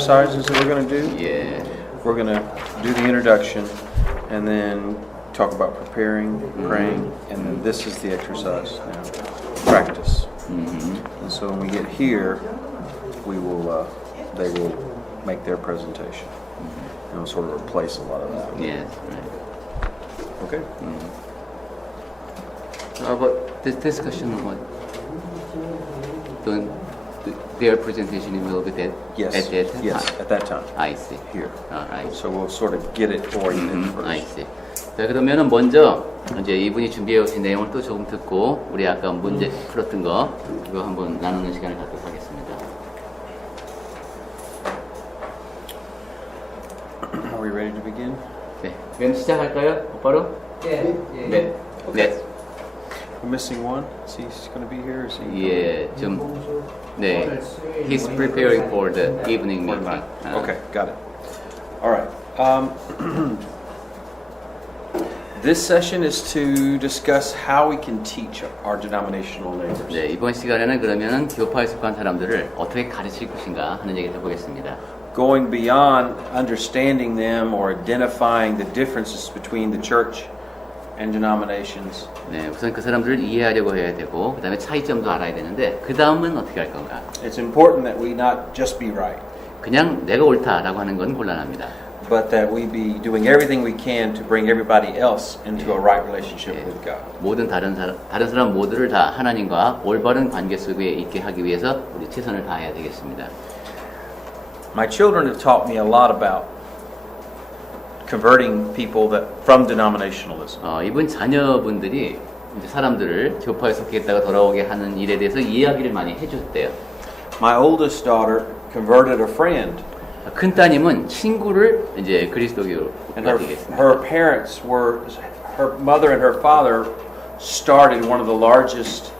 exercises that we're going to do. 예. We're going to do the introduction and then talk about preparing, praying, and then this is the exercise now. Practice. And so when we get here, we will, they will make their presentation. And we'll sort of replace a lot of that. Yes, right. Okay? But this discussion, what? Their presentation will be that Yes. at that time? Yes, at that time. I see. Here. I see. So we'll sort of get it oriented first. I see. 자, 그러면은 먼저 이제 이분이 준비해 오신 내용을 또 조금 듣고 우리 아까 문제 풀었던 거 이거 한번 나누는 시간을 갖도록 하겠습니다. Are we ready to begin? 네, 그럼 시작할까요? 바로? 네. 네. 네. We're missing one. Is he going to be here? Or is he 예, 좀 네. He's preparing for the evening Or meeting. not? Okay, got it. All right. This session is to discuss how we can teach our denominational neighbors. 네, 이번 시간에는 그러면은 교파에 속한 사람들을 어떻게 가르칠 것인가 하는 얘기를 해보겠습니다. Going beyond understanding them or identifying the differences between the church and denominations. 네, 우선 그 사람들을 이해하려고 해야 되고 그 다음에 차이점도 알아야 되는데 그 다음은 어떻게 할 건가? It's important that we not just be right, 그냥 내가 옳다라고 하는 건 곤란합니다. but that we be doing everything we can to bring everybody else into a right relationship with God. 모든 다른 사람 모두를 다 하나님과 올바른 관계 속에 있게 하기 위해서 우리 최선을 다해야 되겠습니다. My children have taught me a lot about converting people from denominationalism. 이분 자녀분들이 이제 사람들을 교파에 속했다가 돌아오게 하는 일에 대해서 이야기를 많이 해줬대요. My oldest daughter converted a friend. 큰 따님은 친구를 이제 그리스도교로 바꾸겠습니다. Her parents were, her mother and her father started one of the largest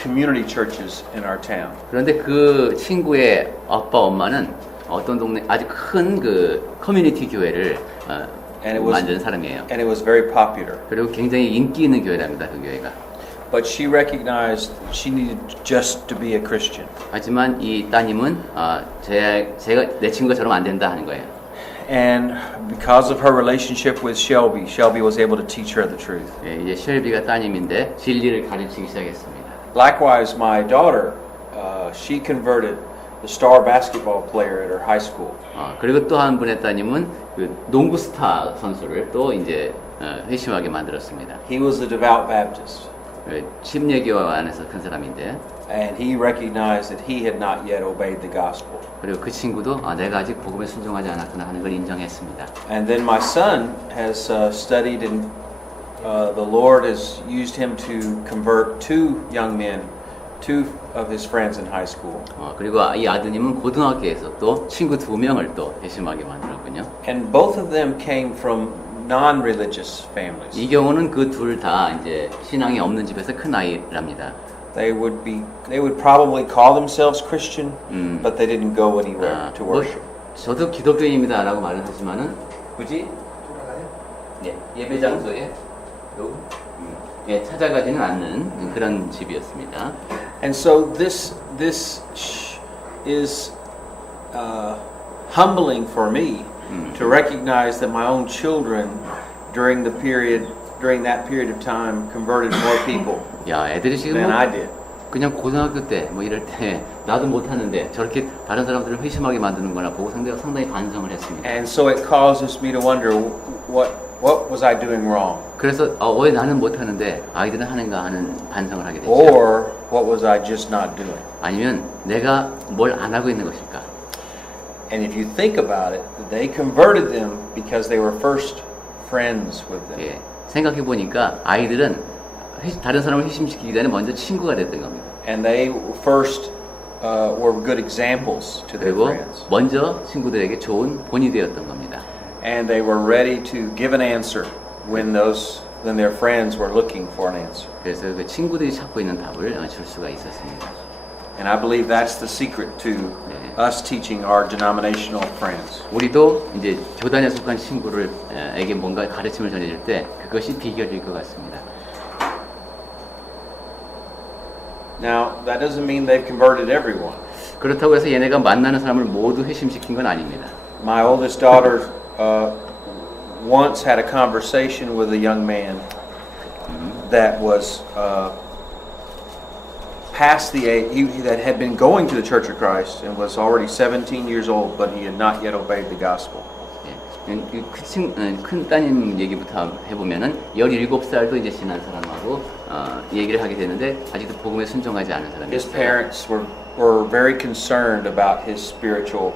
community churches in our town. 그런데 그 친구의 아빠 엄마는 어떤 동네 아주 큰 그 커뮤니티 교회를 만든 사람이에요. And it was very popular. 그리고 굉장히 인기 있는 교회랍니다. 그 교회가. But she recognized she needed just to be a Christian. 하지만 이 따님은 내 친구가 저러면 안 된다 하는 거예요. And because of her relationship with Shelby, Shelby was able to teach her the truth. 예, 이제 쉘비가 따님인데 진리를 가르치기 시작했습니다. Likewise, my daughter, she converted the star basketball player at her high school. 그리고 또 한 분의 따님은 그 농구 스타 선수를 또 이제 회심하게 만들었습니다. He was a devout Baptist. 침례교 안에서 큰 사람인데. And he recognized that he had not yet obeyed the gospel. 그리고 그 친구도 내가 아직 복음에 순종하지 않았구나 하는 걸 인정했습니다. And then my son has studied and the Lord has used him to convert two young men, two of his friends in high school. 그리고 이 아드님은 고등학교에서 또 친구 2명을 또 회심하게 만들었군요. And both of them came from non-religious families. 이 경우는 그 둘 다 이제 신앙이 없는 집에서 큰 아이랍니다. They would probably call themselves Christian, but they didn't go anywhere to worship. 저도 기독교인입니다라고 말을 하지만은 굳이 예배 장소에 찾아가지는 않는 그런 집이었습니다. And so this is humbling for me to recognize that my own children during that period of time converted more people 야, 애들이 지금 than I did. 그냥 고등학교 때 뭐 이럴 때 나도 못하는데 저렇게 다른 사람들을 회심하게 만드는 거나 보고 상당히 반성을 했습니다. And so it causes me to wonder what was I doing wrong? 그래서 왜 나는 못하는데 아이들은 하는가 하는 반성을 하게 됐죠. Or what was I just not doing? 아니면 내가 뭘 안 하고 있는 것일까? And if you think about it, they converted them because they were first friends with them. 예, 생각해 보니까 아이들은 다른 사람을 회심시키기 전에 먼저 친구가 됐던 겁니다. And they first were good examples to their 그리고 friends. 먼저 친구들에게 좋은 본이 되었던 겁니다. And they were ready to give an answer when their friends were looking for an answer. 그래서 그 친구들이 찾고 있는 답을 줄 수가 있었습니다. And I believe that's the secret to us teaching our denominational friends. 우리도 이제 교단에 속한 친구들에게 뭔가 가르침을 전해줄 때 그것이 비결일 것 같습니다. Now, that doesn't mean they've converted everyone. 그렇다고 해서 얘네가 만나는 사람을 모두 회심시킨 건 아닙니다. My oldest daughter once had a conversation with a young man that was past the age, that had been going to the Church of Christ and was already 17 years old, but he had not yet obeyed the gospel. 큰 따님 얘기부터 해보면은 17살도 이제 지난 사람하고 얘기를 하게 되는데 아직도 복음에 순종하지 않은 His 사람이었어요. parents were very concerned about his spiritual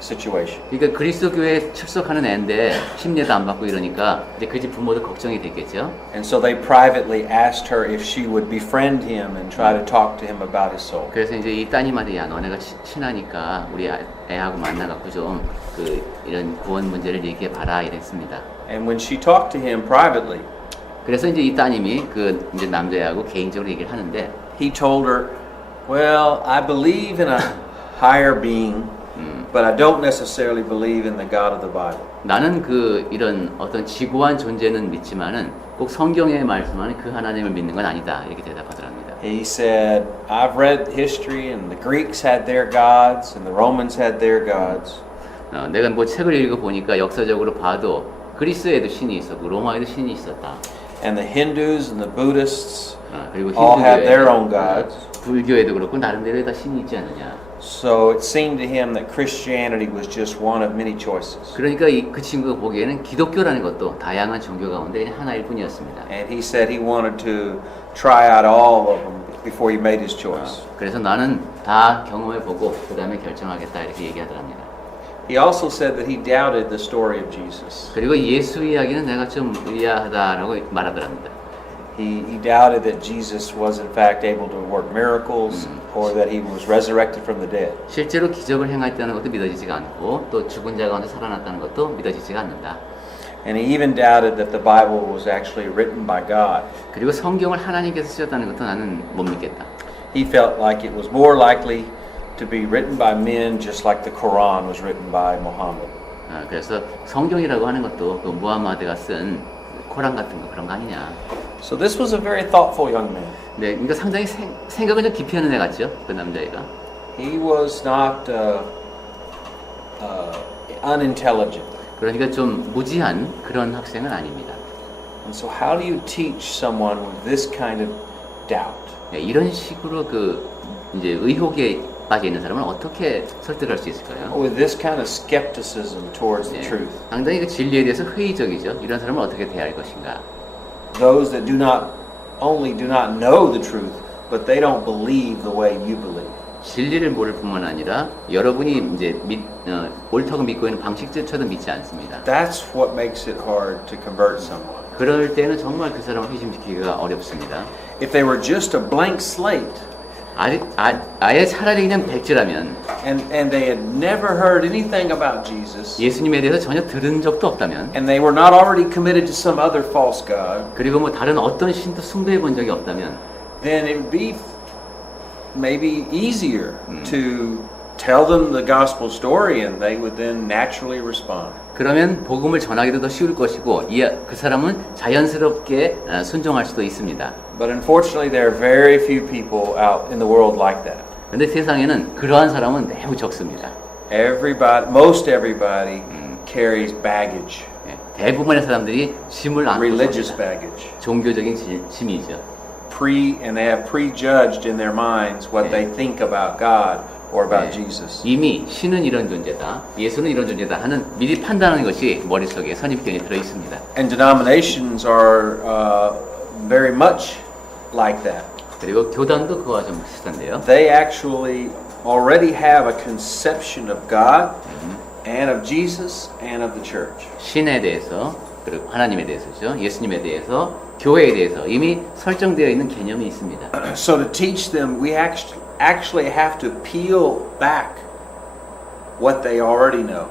situation. 그러니까 그리스도 교회에 출석하는 애인데 심례도 안 받고 이러니까 이제 그 집 부모도 걱정이 됐겠죠. And so they privately asked her if she would befriend him and try to talk to him about his soul. 그래서 이제 이 따님한테 야 너네가 친하니까 우리 애하고 만나갖고 좀 이런 구원 문제를 얘기해 봐라 이랬습니다. And when she talked to him privately, 그래서 이제 이 따님이 그 이제 남자애하고 개인적으로 얘기를 하는데 he told her, "Well, I believe in a higher being, but I don't necessarily believe in the God of the Bible." 나는 그 이런 어떤 지구한 존재는 믿지만은 꼭 성경에 말씀하는 그 하나님을 믿는 건 아니다 이렇게 대답하더랍니다. He said, "I've read history, and the Greeks had their gods, and the Romans had their gods." 내가 뭐 책을 읽어 보니까 역사적으로 봐도 그리스에도 신이 있었고 로마에도 신이 있었다. And the Hindus and the Buddhists 그리고 all had their own gods. 불교에도 그렇고 나름대로의 다 신이 있지 않느냐. So it seemed to him that Christianity was just one of many choices. 그러니까 그 친구가 보기에는 기독교라는 것도 다양한 종교 가운데 그냥 하나일 뿐이었습니다. And he said he wanted to try out all of them before he made his choice. 그래서 나는 다 경험해보고 그 다음에 결정하겠다 이렇게 얘기하더랍니다. He also said that he doubted the story of Jesus. 그리고 예수 이야기는 내가 좀 의아하다라고 말하더랍니다. He doubted that Jesus was in fact able to work miracles or that he was resurrected from the dead. 실제로 기적을 행했다는 것도 믿어지지가 않고 또 죽은 자 가운데 살아났다는 것도 믿어지지가 않는다. And he even doubted that the Bible was actually written by God. 그리고 성경을 하나님께서 쓰셨다는 것도 나는 못 믿겠다. He felt like it was more likely to be written by men just like the Quran was written by Muhammad. 그래서 성경이라고 하는 것도 그 무하마드가 쓴 코란 같은 거 그런 거 아니냐. So this was a very thoughtful young man. 네, 그러니까 상당히 생각을 좀 깊이 하는 애 같죠, 그 남자애가. He was not unintelligent. 그러니까 좀 무지한 그런 학생은 아닙니다. And so how do you teach someone with this kind of doubt? 네, 이런 식으로 그 이제 의혹에 빠져 있는 사람은 어떻게 설득할 수 있을까요? With this kind of skepticism towards the truth. 상당히 그 진리에 대해서 회의적이죠. 이런 사람은 어떻게 대할 것인가? Those that do not know the truth, but they don't believe the way you believe. 진리를 모를 뿐만 아니라 여러분이 이제 옳다고 믿고 있는 방식조차도 믿지 않습니다. That's what makes it hard to convert someone. 그럴 때는 정말 그 사람을 회심시키기가 어렵습니다. If they were just a blank slate, 아예 차라리 그냥 백지라면 and they had never heard anything about Jesus, 예수님에 대해서 전혀 들은 적도 없다면 and they were not already committed to some other false god, 그리고 뭐 다른 어떤 신도 숭배해 본 적이 없다면 then it would be maybe easier to tell them the gospel story and they would then naturally respond. 그러면 복음을 전하기도 더 쉬울 것이고 그 사람은 자연스럽게 순종할 수도 있습니다. But unfortunately there are very few people out in the world like that. 근데 세상에는 그러한 사람은 매우 적습니다. Most everybody carries baggage, 대부분의 사람들이 짐을 안고 religious 삽니다. baggage. 종교적인 짐이죠. And they have prejudged in their minds what they think about God or about Jesus. 이미 신은 이런 존재다, 예수는 이런 존재다 하는 미리 판단하는 것이 머릿속에 선입견이 들어 있습니다. And denominations are very much like that. 그리고 교단도 그와 좀 비슷한데요. They actually already have a conception of God and of Jesus and of the church. 신에 대해서, 그리고 하나님에 대해서죠, 예수님에 대해서, 교회에 대해서 이미 설정되어 있는 개념이 있습니다. So to teach them, we actually have to peel back what they already know.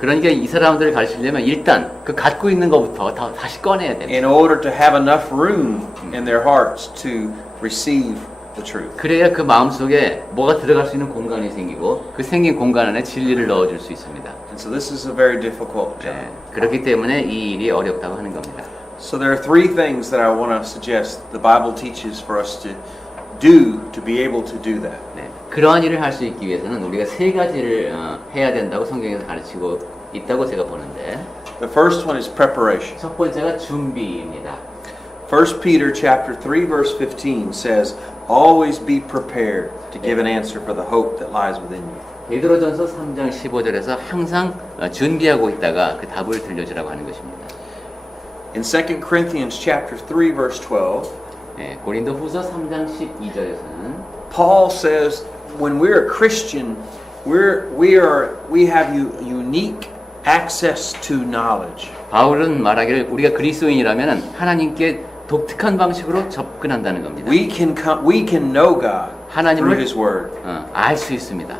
그러니까 이 사람들을 가르치려면 일단 그 갖고 있는 것부터 다시 꺼내야 됩니다. In order to have enough room in their hearts to receive the truth. 그래야 그 마음속에 뭐가 들어갈 수 있는 공간이 생기고 그 생긴 공간 안에 진리를 넣어줄 수 있습니다. And so this is a very difficult job. 네, 그렇기 때문에 이 일이 어렵다고 하는 겁니다. So there are three things that I want to suggest the Bible teaches for us to do to be able to do that? 네, 그러한 일을 할 수 있기 위해서는 우리가 세 가지를 해야 된다고 성경에서 가르치고 있다고 제가 보는데 The first one is preparation. 첫 번째가 준비입니다. 1 Peter chapter 3 verse 15 says, "Always be prepared to give an answer for the hope that lies within you." 베드로전서 3장 15절에서 항상 준비하고 있다가 그 답을 들려주라고 하는 것입니다. In 2 Corinthians chapter 3 verse 12, 네, 고린도후서 3장 12절에서는 Paul says, when we're a Christian, we have unique access to knowledge. 바울은 말하기를 우리가 그리스도인이라면 하나님께 독특한 방식으로 접근한다는 겁니다. We can know God through His Word. 알 수 있습니다.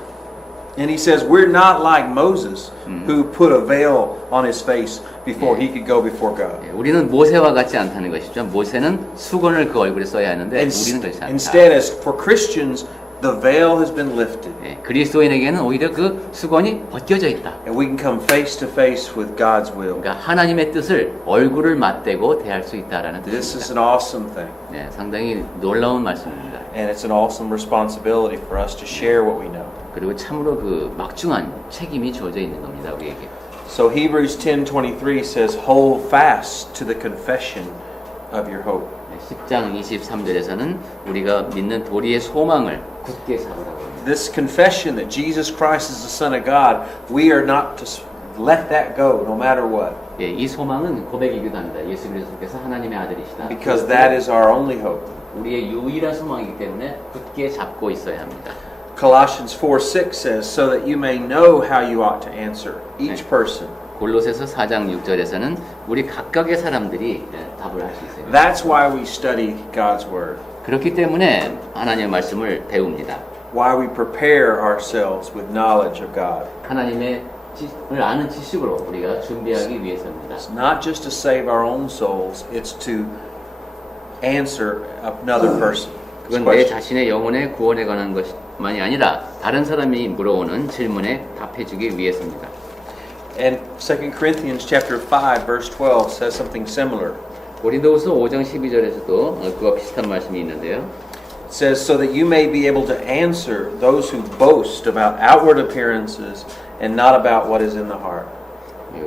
And he says we're not like Moses, who put a veil on his face before he could go before God. 우리는 모세와 같지 않다는 것이죠. 모세는 수건을 그 얼굴에 써야 하는데 우리는 그렇지 않다. Instead, as for Christians, the veil has been lifted. 그리스도인에게는 오히려 그 수건이 벗겨져 있다. And we can come face to face with God's will. 그러니까 하나님의 뜻을 얼굴을 맞대고 대할 수 있다라는 This is 뜻입니다. an awesome thing. 네, 상당히 놀라운 말씀입니다. And it's an awesome responsibility for us to share what we know. 그리고 참으로 그 막중한 책임이 주어져 있는 겁니다, 우리에게. So Hebrews 10:23 says, "Hold fast to the confession of your hope." 10장 23절에서는 우리가 믿는 도리의 소망을 굳게 잡으라고 합니다. This confession that Jesus Christ is the Son of God, we are not to let that go no matter what. 예, 이 소망은 고백이기도 합니다. 예수 그리스도께서 하나님의 아들이시다. Because that is our only hope. 우리의 유일한 소망이기 때문에 굳게 잡고 있어야 합니다. Colossians 4:6 says, "So that you may know how you ought to answer each person." 골로새서 4장 6절에서는 우리 각각의 사람들이 답을 할 수 있어요. That's why we study God's Word. 그렇기 때문에 하나님의 말씀을 배웁니다. Why we prepare ourselves with knowledge of God. 하나님의 을 아는 지식으로 우리가 준비하기 위해서입니다. It's not just to save our own souls, it's to answer another person's 그건 내 question. 자신의 영혼의 구원에 관한 것만이 아니라 다른 사람이 물어오는 질문에 답해주기 위해서입니다. And 2 Corinthians chapter 5 verse 12 says something similar. 고린도후서 5장 12절에서도 그와 비슷한 말씀이 있는데요. It says, "So that you may be able to answer those who boast about outward appearances and not about what is in the heart."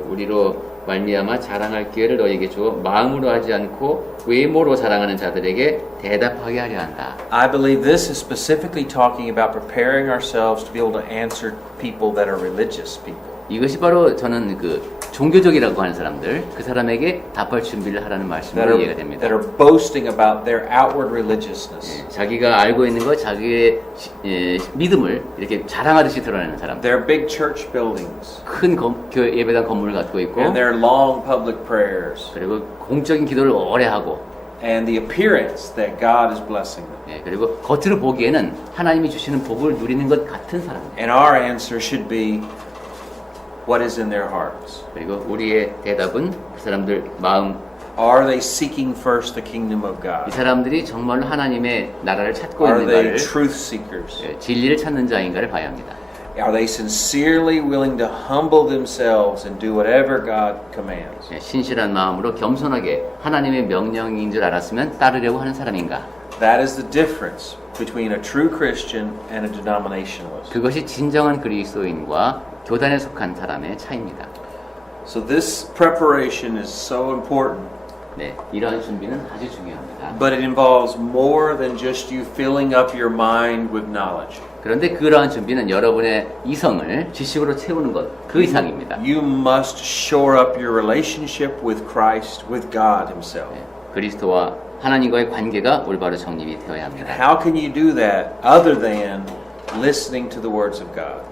우리로 말미암아 자랑할 기회를 너에게 주어 마음으로 하지 않고 외모로 자랑하는 자들에게 대답하게 하려 한다. I believe this is specifically talking about preparing ourselves to be able to answer people that are religious people. 이것이 바로 저는 그 종교적이라고 하는 사람들, 그 사람에게 답할 준비를 하라는 말씀으로 이해가 됩니다. That are boasting about their outward religiousness. 자기가 알고 있는 것, 자기의 믿음을 이렇게 자랑하듯이 드러내는 사람. Their big church buildings. 큰 예배당 건물을 갖고 있고, And their long public prayers. 그리고 공적인 기도를 오래 하고, And the appearance that God is blessing them. 그리고 겉으로 보기에는 하나님이 주시는 복을 누리는 것 같은 사람. And our answer should be what is in their hearts. 그리고 우리의 대답은 그 사람들 마음. Are they seeking first the kingdom of 이 God? 사람들이 정말로 하나님의 나라를 찾고 Are they 있는가를, truth seekers? 진리를 찾는 자인가를 봐야 합니다. Are they sincerely willing to humble themselves and do whatever God commands? 신실한 마음으로 겸손하게 하나님의 명령인 줄 알았으면 따르려고 하는 사람인가? That is the difference between a true Christian and a denominationalist. 그것이 진정한 그리스도인과 교단에 속한 사람의 차이입니다. So this preparation is so important. 네, 이러한 준비는 아주 중요합니다. But it involves more than just you filling up your mind with knowledge. 그런데 그러한 준비는 여러분의 이성을 지식으로 채우는 것, 그 이상입니다. You must shore up your relationship with Christ, with God Himself. 그리스도와 하나님과의 관계가 올바로 정립이 되어야 합니다. How can you do that other than listening to the words of God?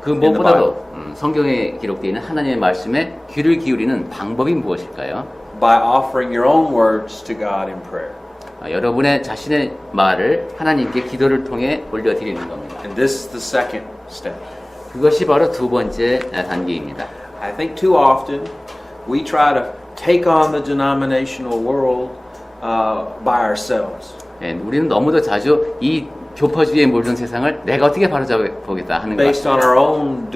그 무엇보다도 성경에 기록되어 있는 하나님의 말씀에 귀를 기울이는 방법이 무엇일까요? By offering your own words to God in prayer. 여러분의 자신의 말을 하나님께 기도를 통해 올려드리는 겁니다. And this is the second step. 그것이 바로 두 번째 단계입니다. I think too often we try to take on the denominational world by ourselves. 우리는 너무도 자주 이 교파주의에 물든 세상을 내가 어떻게 바로잡아보겠다 하는 것 Based on 같습니다. our own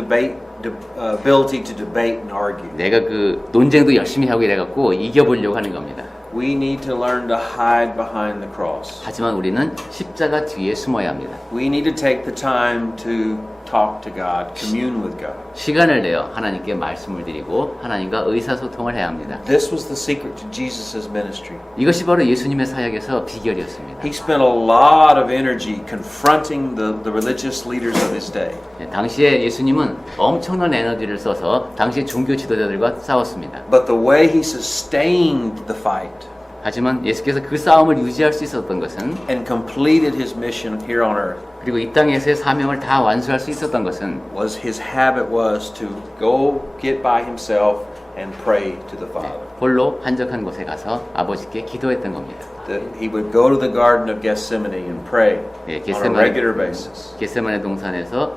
ability to debate and argue. 내가 그 논쟁도 열심히 하고 이래갖고 이겨보려고 하는 겁니다. we need to learn to hide behind the cross. 하지만 우리는 십자가 뒤에 숨어야 합니다. We need to take the time to talk to God, commune with God. 시간을 내어 하나님께 말씀을 드리고 하나님과 의사소통을 해야 합니다. This was the secret to Jesus' ministry. 이것이 바로 예수님의 사역에서 비결이었습니다. He spent a lot of energy confronting the religious leaders of his day. 당시에 예수님은 엄청난 에너지를 써서 당시 종교 지도자들과 싸웠습니다. But the way he sustained the fight 하지만 예수께서 그 싸움을 유지할 수 있었던 것은 and completed his mission here on earth 그리고 이 땅에서의 사명을 다 완수할 수 있었던 것은 was his habit was to go get by himself and pray to the Father. 홀로 한적한 곳에 가서 아버지께 기도했던 겁니다. That he would go to the Garden of Gethsemane and pray 예, on a regular basis. 겟세마네 동산에서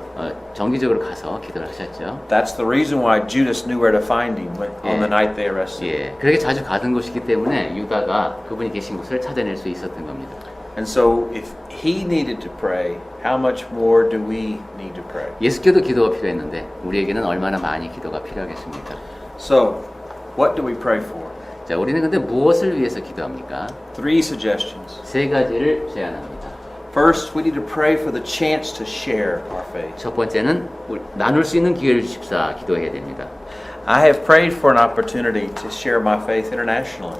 정기적으로 가서 기도를 하셨죠. That's the reason why Judas knew where to find him on the night they arrested him. 예, 그렇게 자주 가던 곳이기 때문에 유다가 그분이 계신 곳을 찾아낼 수 있었던 겁니다. And so if he needed to pray, how much more do we need to pray? 예수께도 기도가 필요했는데 우리에게는 얼마나 많이 기도가 필요하겠습니까? So, what do we pray for? 자, 우리는 근데 무엇을 위해서 기도합니까? 3 suggestions. 세 가지를 제안합니다. First, we need to pray for the chance to share our faith. 첫 번째는 나눌 수 있는 기회를 주십사 기도해야 됩니다. I have prayed for an opportunity to share my faith internationally.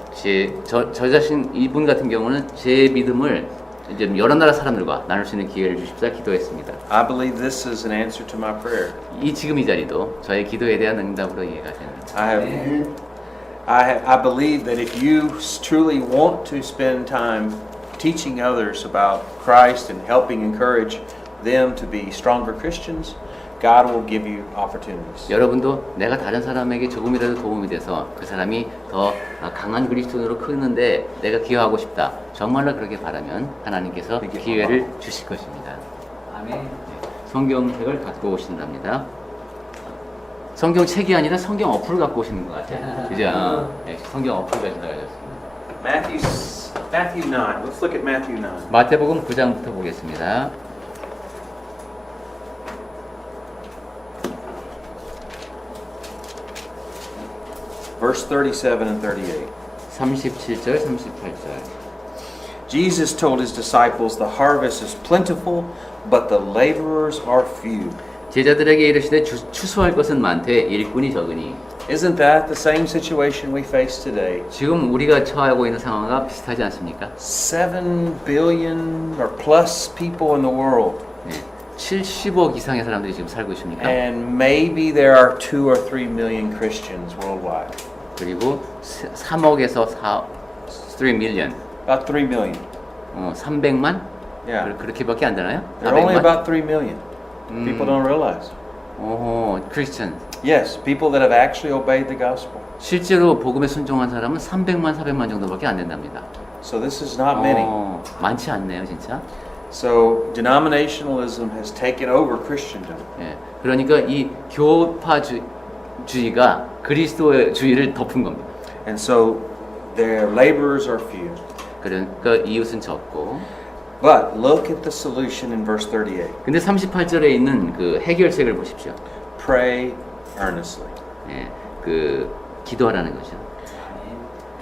저 자신 이분 같은 경우는 제 믿음을 이제 여러 나라 사람들과 나눌 수 있는 기회를 주십사 기도했습니다. I believe this is an answer to my prayer. 지금 이 자리도 저의 기도에 대한 응답으로 이해가 됩니다. I believe that if you truly want to spend time teaching others about Christ and helping encourage them to be stronger Christians, God will give you opportunities. 여러분도 내가 다른 사람에게 조금이라도 도움이 돼서 그 사람이 더 강한 그리스도인으로 크는데 내가 기여하고 싶다. 정말로 그렇게 바라면 하나님께서 기회를 주실 것입니다. 아멘. 성경책을 갖고 오신답니다. 성경책이 아니라 성경 어플을 갖고 오시는 것 같아요. 그죠? 네, 성경 어플 가진다고 하셨습니다. Matthew 9. Let's look at Matthew 9. 마태복음 9장부터 보겠습니다. Verse 37 and 38. 37절, 38절. Jesus told his disciples, "The harvest is plentiful, but the laborers are few." 제자들에게 이르시되 추수할 것은 많되 일꾼이 적으니. Isn't that the same situation we face today? 지금 우리가 처하고 있는 상황과 비슷하지 않습니까? 7 billion or plus people in the world. 네, 70억 이상의 사람들이 지금 살고 있습니까? And maybe there are 2 or 3 million Christians worldwide. 그리고 3억에서 3 million. About 3 million. 300만? Yeah. 그렇게밖에 안 되나요? There are only 400만? about 3 million. People don't realize. 크리스천. Yes, people that have actually obeyed the gospel. 실제로 복음에 순종한 사람은 300만, 400만 정도밖에 안 된답니다. So this is not many. 많지 않네요, 진짜. So denominationalism has taken over Christendom. 예, 그러니까 이 교파주의가 그리스도주의를 덮은 겁니다. And so their laborers are few. 그러니까 이웃은 적고. But look at the solution in verse 38. 근데 38절에 있는 그 해결책을 보십시오. Pray earnestly. 예, 기도하라는 거죠.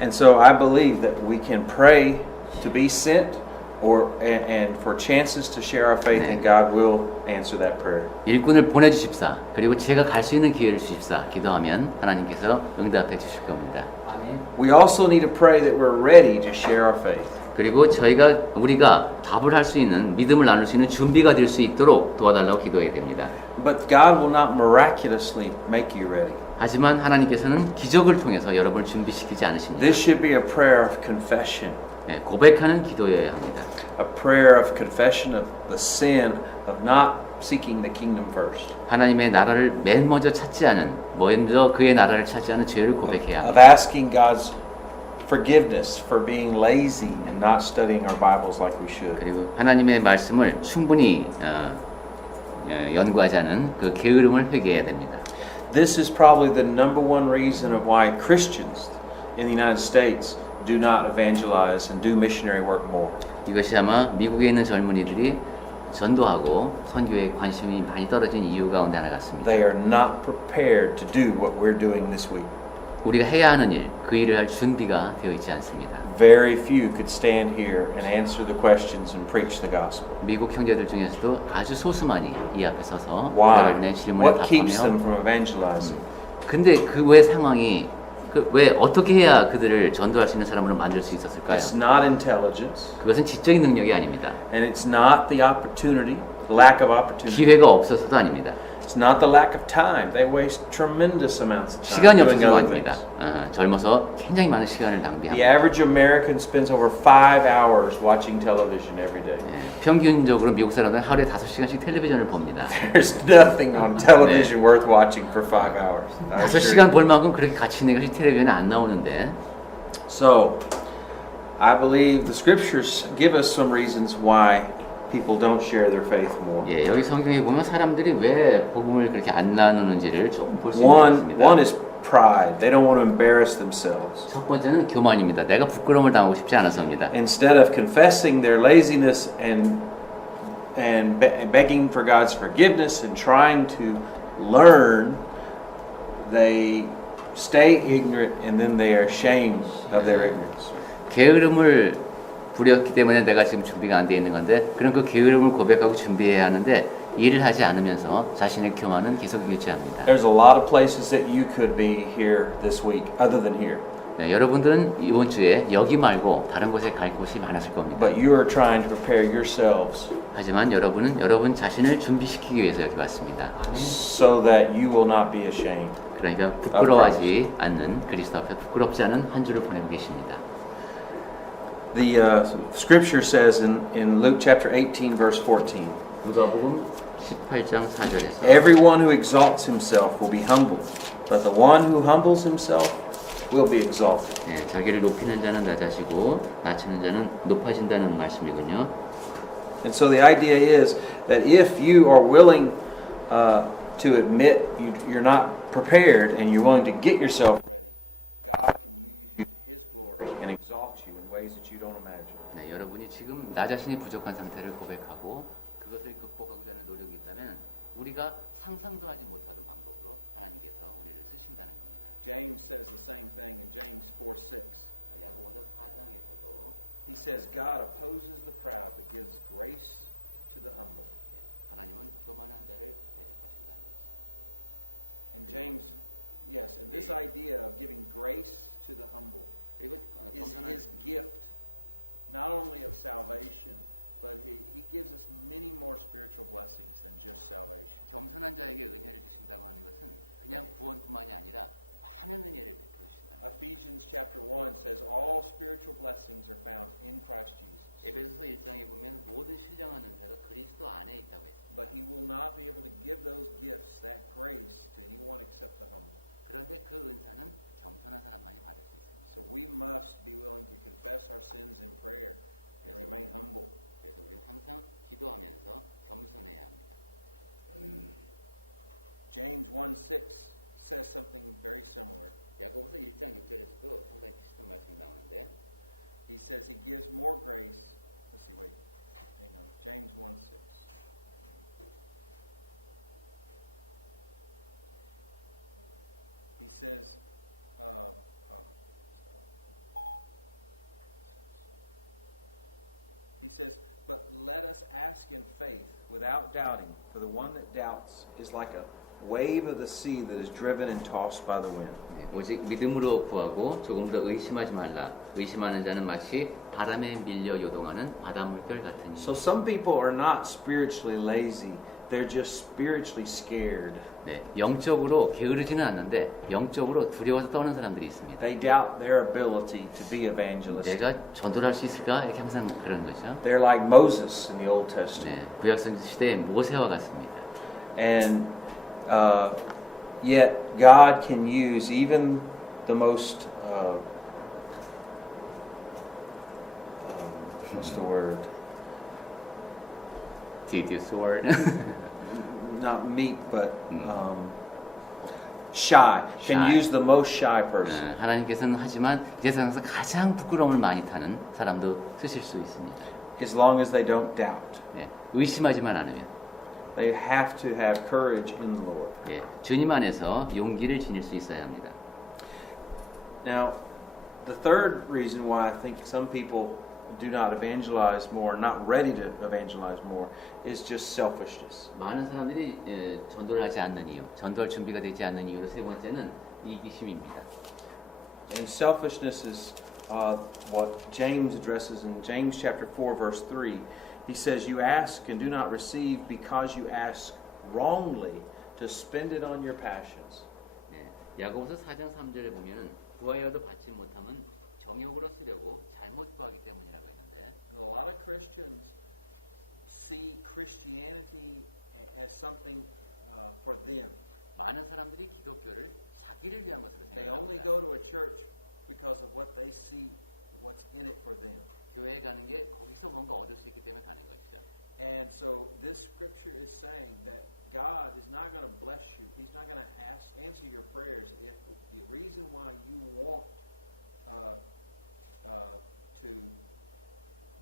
And so I believe that we can pray to be sent and for chances to share our faith, and God will answer that prayer. 일꾼을 보내주십사. 그리고 제가 갈 수 있는 기회를 주십사. 기도하면 하나님께서 응답해 주실 겁니다. We also need to pray that we're ready to share our faith. 그리고 우리가 답을 할 수 있는 믿음을 나눌 수 있는 준비가 될 수 있도록 도와달라고 기도해야 됩니다. But God will not miraculously make you ready. 하지만 하나님께서는 기적을 통해서 여러분을 준비시키지 않으십니다. This should be a prayer of confession. 네, 고백하는 기도여야 합니다. A prayer of confession of the sin of not seeking the kingdom first. 하나님의 나라를 맨 먼저 찾지 않은, 먼저 그의 나라를 찾지 않은 죄를 고백해야 Of 합니다. asking God's forgiveness for being lazy and not studying our Bibles like we should. 그리고 하나님의 말씀을 충분히 연구하지 않은 그 게으름을 회개해야 됩니다. This is probably the number one reason of why Christians in the United States do not evangelize and do missionary work more. 이것이 아마 미국에 있는 젊은이들이 전도하고 선교에 관심이 많이 떨어진 이유 가운데 하나 같습니다. They are not prepared to do what we're doing this week. 우리가 해야 하는 일, 그 일을 할 준비가 되어 있지 않습니다. Very few could stand here and answer the questions and preach the gospel. 미국 형제들 중에서도 아주 소수만이 이 앞에 서서 Why? 여러분의 질문에 What keeps them 답하며 from evangelizing? 근데 그 왜 상황이 왜 어떻게 해야 그들을 전도할 수 있는 사람으로 만들 수 있었을까요? It's not intelligence, 그것은 지적인 능력이 아닙니다. and it's not the opportunity, lack of opportunity. 기회가 없어서도 아닙니다. It's not the lack of time. They waste tremendous amounts of time 시간이 doing 없어서가 other 아닙니다. things. 젊어서 굉장히 많은 시간을 The 낭비합니다. average American spends over 5 hours watching television every day. 예, 평균적으로 미국 사람들은 하루에 5시간씩 텔레비전을 봅니다. There's nothing on television worth watching for 5 hours. I assure 5시간 you. 볼 만큼 그렇게 가치 있는 것이 텔레비전에 안 나오는데 So, I believe the scriptures give us some reasons why people don't share their faith more. 예, 여기 성경에 보면 사람들이 왜 복음을 그렇게 안 나누는지를 좀 볼 수 있는 것 One 같습니다. is pride. They don't want to embarrass themselves. 첫 번째는 교만입니다. 내가 부끄러움을 당하고 싶지 않아서입니다. Instead of confessing their laziness and begging for God's forgiveness and trying to learn, they stay ignorant and then they are ashamed of their ignorance. 게으름을 부렸기 때문에 내가 지금 준비가 안 돼 있는 건데 그럼 그 게으름을 고백하고 준비해야 하는데 일을 하지 않으면서 자신의 교만은 계속 유지합니다. There's a lot of places that you could be here this week other than here. 네, 여러분들은 이번 주에 여기 말고 다른 곳에 갈 곳이 많았을 겁니다. But you are trying to prepare yourselves 하지만 여러분은 여러분 자신을 준비시키기 위해서 여기 왔습니다. so that you will not be ashamed. 그러니까 부끄러워하지 않는 그리스도 앞에 부끄럽지 않은 한 주를 보내고 계십니다. The scripture says in Luke chapter 18 verse 14, 누가복음 18장 4절에서 everyone who exalts himself will be humbled, but the one who humbles himself will be exalted. 네, 자기를 높이는 자는 낮아지고 낮추는 자는 높아진다는 말씀이군요. And so the idea is that if you are willing to admit you're not prepared and you're willing to get yourself ready, God can use you to His glory and exalt you in ways that you don't imagine. 네, 여러분이 지금 나 자신이 부족한 상태를 고백하고 그것을 극복하고자 하는 노력이 있다면 우리가 상상도 하지 못하던 방법으로 하나님께서 우리를 쓰신다는 겁니다. James says the same thing in James 4:6. 야고보서 4장에서도 He says God opposes the proud but gives grace to the humble. 하나님은 교만한 자를 대적하신다는 것입니다. And James, yes, and this idea of giving grace to the humble 그리고 is 겸손한 His gift, not only of salvation, but He gives us many more spiritual blessings than just salvation. 겸손한 자에게 은혜를 주신다고 하는 것은 그냥 구원뿐만이 아니라 많은 은혜를 베풀어 주신다. Ephesians chapter 1 says all spiritual blessings are found in Christ Jesus. 에베소서 1장에 보면 모든 신령한 은사가 그리스도 안에 있다고 했습니다. But He will not be able to give those gifts, that grace, to anyone except the humble. 그런데 그 은사는 겸손한 사람만이 받을 수 있습니다. So we must be willing to confess our sins in prayer and remain humble. 그래서 우리는 항상 기도하면서 겸손해야 합니다. James 1:6 says something very similar. 야고보서 1장 6절에서도 상당히 비슷한 말씀이 나오는데 He says He gives more grace. Let's see, wait. Hang on. James 1:6. He says, He says, but let us ask in faith without doubting, for the one that doubts is like a wave of the sea that is driven and tossed by the wind. 네, 오직 믿음으로 구하고 조금 더 의심하지 말라. 의심하는 자는 마치 바람에 밀려 요동하는 바닷물결 같으니. So some people are not spiritually lazy. They're just spiritually scared. 네, 영적으로 게으르지는 않는데 영적으로 두려워서 떠는 사람들이 있습니다. They doubt their ability to be evangelistic. 내가 전도를 할 수 있을까? 이렇게 항상 그런 거죠. They're like Moses in the Old Testament. 네, 구약성 시대의 모세와 같습니다. And yet God can use even the most what's the word? Did you sword? Not meek, but shy. Can Shy. use the most shy person. 하나님께서는 하지만 이 세상에서 가장 부끄러움을 많이 타는 사람도 쓰실 수 있습니다. As long as they don't doubt. 네, 의심하지만 않으면 They have to have courage in the Lord. 예, 주님 안에서 용기를 지닐 수 있어야 합니다. Now, the third reason why I think some people do not evangelize more, not ready to evangelize more, is just selfishness. 많은 사람들이 전도를 하지 않는 이유, 전도할 준비가 되지 않는 이유로 세 번째는 이기심입니다. And selfishness is what James addresses in James chapter 4, verse 3. He says, "You ask and do not receive because you ask wrongly to spend it on your passions." 네, 야고보서 4장 3절에 보면은 구하여도 받지 못함은 정욕으로 쓰려고 잘못 구하기 때문이라고 했는데 And a lot of Christians see Christianity as something for them. 많은 사람들이 기독교를 자기를 위한 것으로 They only 생각합니다. go to a church because of what they see, what's in it for them. 교회에 가는 게 거기서 뭔가 얻을 수 있기 때문에 가는 것이죠. And so this scripture is saying that God is not going to bless you. He's not going to answer your prayers if the reason why you want to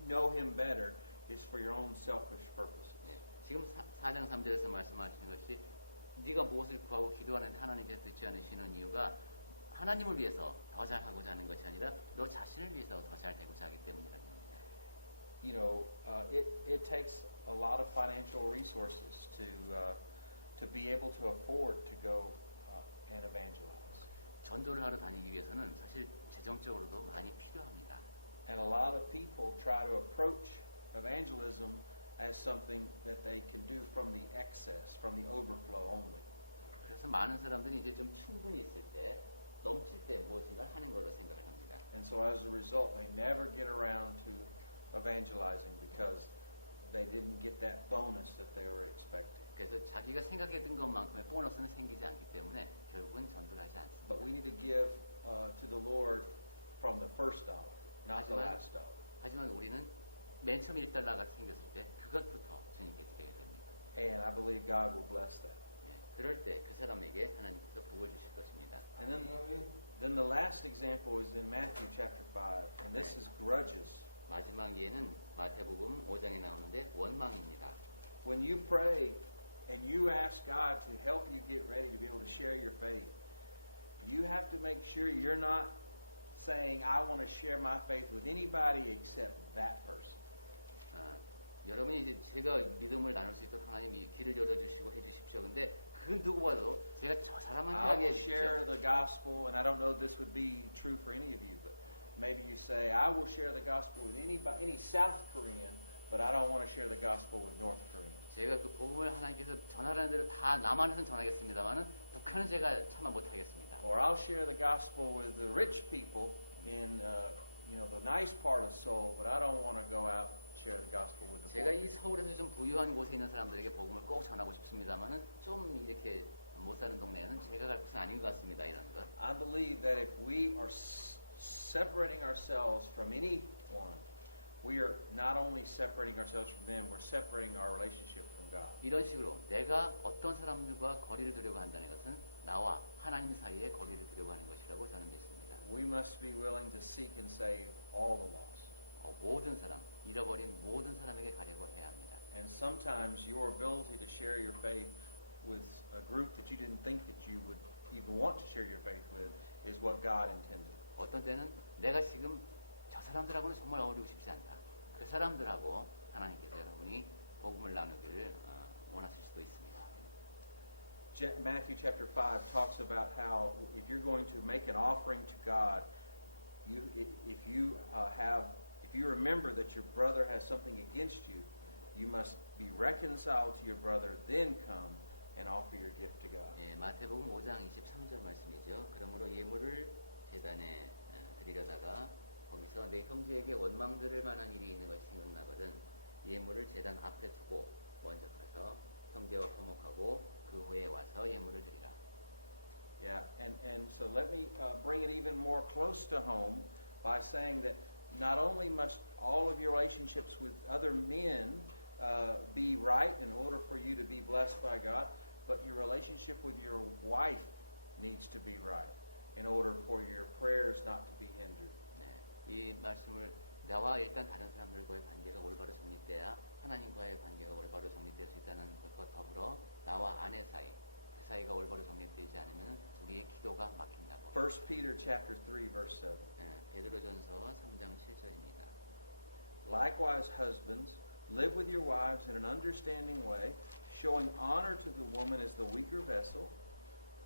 know Him better is for your own selfish purposes. 네, 지금 4장 3절에서 말씀하시는 것이 네가 무엇을 구하고 기도하는데 하나님께서 듣지 않으시는 이유가 하나님을 위해서 더 잘하고자 하는 것이 아니라 너 자신을 위해서 더 잘 되고자 하기 때문이라는 겁니다. You know, it takes a lot of financial resources to be able to afford to go and evangelize. 전도를 하러 다니기 위해서는 사실 재정적으로도 많이 필요합니다. And a lot of people try to approach evangelism as something that they can do from the excess, from the overflow only. 그래서 많은 사람들이 이제 좀 충분히 있을 때 넘칠 때 무엇인가 하는 걸로 생각을 합니다. And so as a result, they never get around to evangelizing because they didn't get that bonus that they were expecting. 그래서 자기가 생각했던 것만큼의 보너스는 생기지 않기 때문에 결국은 전도를 하지 않습니다. But we need to give to the Lord from the first dollar, not the last dollar. 하지만 우리는 맨 처음 1달러가 생겼을 때 그것부터 주님께 드려야 됩니다. And I believe God will bless that. 네, 그럴 때 그 사람에게 하나님께서 복을 주실 것입니다. And then the last example is in Matthew chapter 5, and this is grudges. 마지막 예는 마태복음 5장에 나오는데 원망입니다. When you pray and you ask God to help you get ready to be able to share your faith, you have to make sure you're not saying, I want to share my faith with anybody except that person. 여러분이 이제 제가 믿음을 나눌 수 있도록 하나님이 길을 열어주시고 해주십시오. 근데 그 누구와도 제가 저 사람한테 I 하게 will share 해주십시오. the gospel, and I don't know if this would be true for any of you, but maybe you say, I will share the gospel with any South Korean, but I don't want to share the gospel with North Korean. 제가 그 복음을 하나님께서 전하라는 대로 다 남한에서는 전하겠습니다만은 북한은 제가 참아 못하겠습니다. Or I'll share the gospel with the rich people in the nice part of Seoul, but I don't want to go out and share the gospel with the 제가 poor 이 people. 서울에서 좀 부유한 곳에 있는 사람들에게 복음을 꼭 전하고 싶습니다만은 좀 이렇게 못 사는 동네에는 제가 갈 곳은 아닌 것 같습니다. 이런 거. I believe that if we are separating ourselves from anyone, we are not only separating ourselves from them, we're separating our relationship from God. 이런 식으로 내가 어떤 사람들과 거리를 두려고 한다는 것은 나와 하나님 사이에 거리를 두려고 하는 것이라고 저는 믿습니다. We must be willing to seek and save all the lost. 모든 사람, 잃어버린 모든 사람에게 가려고 해야 합니다. And sometimes your ability to share your faith with a group that you didn't think that you would even want to share your faith with is what God intended. 어떤 때는 내가 지금 저 사람들하고는 정말 어울리고 싶지 않다. 그 사람들하고 하나님께서 여러분이 복음을 나누기를 원하실 수도 있습니다. Matthew chapter 5 talks about how if you're going to make an offering to God, if you remember that your brother has something against you, you must be reconciled to your brother, then come and offer your gift to God. 예, 마태복음 5장 23절 말씀이죠. 그러므로 예물을 제단에 드리려다가 거기서 내 형제에게 원망 들을 만한 일이 있는 것이 생각나거든 예물을 제단 앞에 두고 먼저 가서 형제와 화목하고 그 후에 와서 예물을 드리라. Yeah, and so let me bring it even more close to home by saying that not only must all of your relationships with other men be right in order for you to be blessed by God, but your relationship with your wife needs to be right in order for your prayers not to be hindered. 네, 이 말씀을 나와 일단 다른 사람들과의 관계가 올바로 정립돼야 하나님과의 관계가 올바로 정립될 수 있다는 것과 더불어 나와 아내 사이, 사이가 올바로 정립되지 않으면 우리의 기도가 막힌다고. 1 Peter chapter 3 verse 7. 베드로전서 3장 7절입니다. Likewise, husbands, live with your wives in an understanding way, showing honor to the woman as the weaker vessel,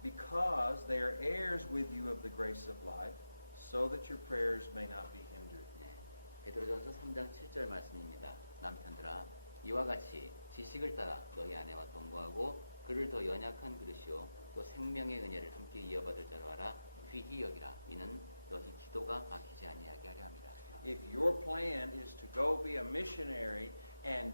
because they are heirs with you of the grace of life, so that your prayers may not be hindered. 베드로전서 3장 7절 말씀입니다. 남편들아 이와 같이 지식을 따라 너희 아내와 동거하고 그를 더 연약한 그릇이요 또 생명의 은혜를 함께 이어받을 자로 알아 귀히 여기라. 이는 너희 기도가 막히지 아니하게 하려 함이라. If your plan is to go be a missionary and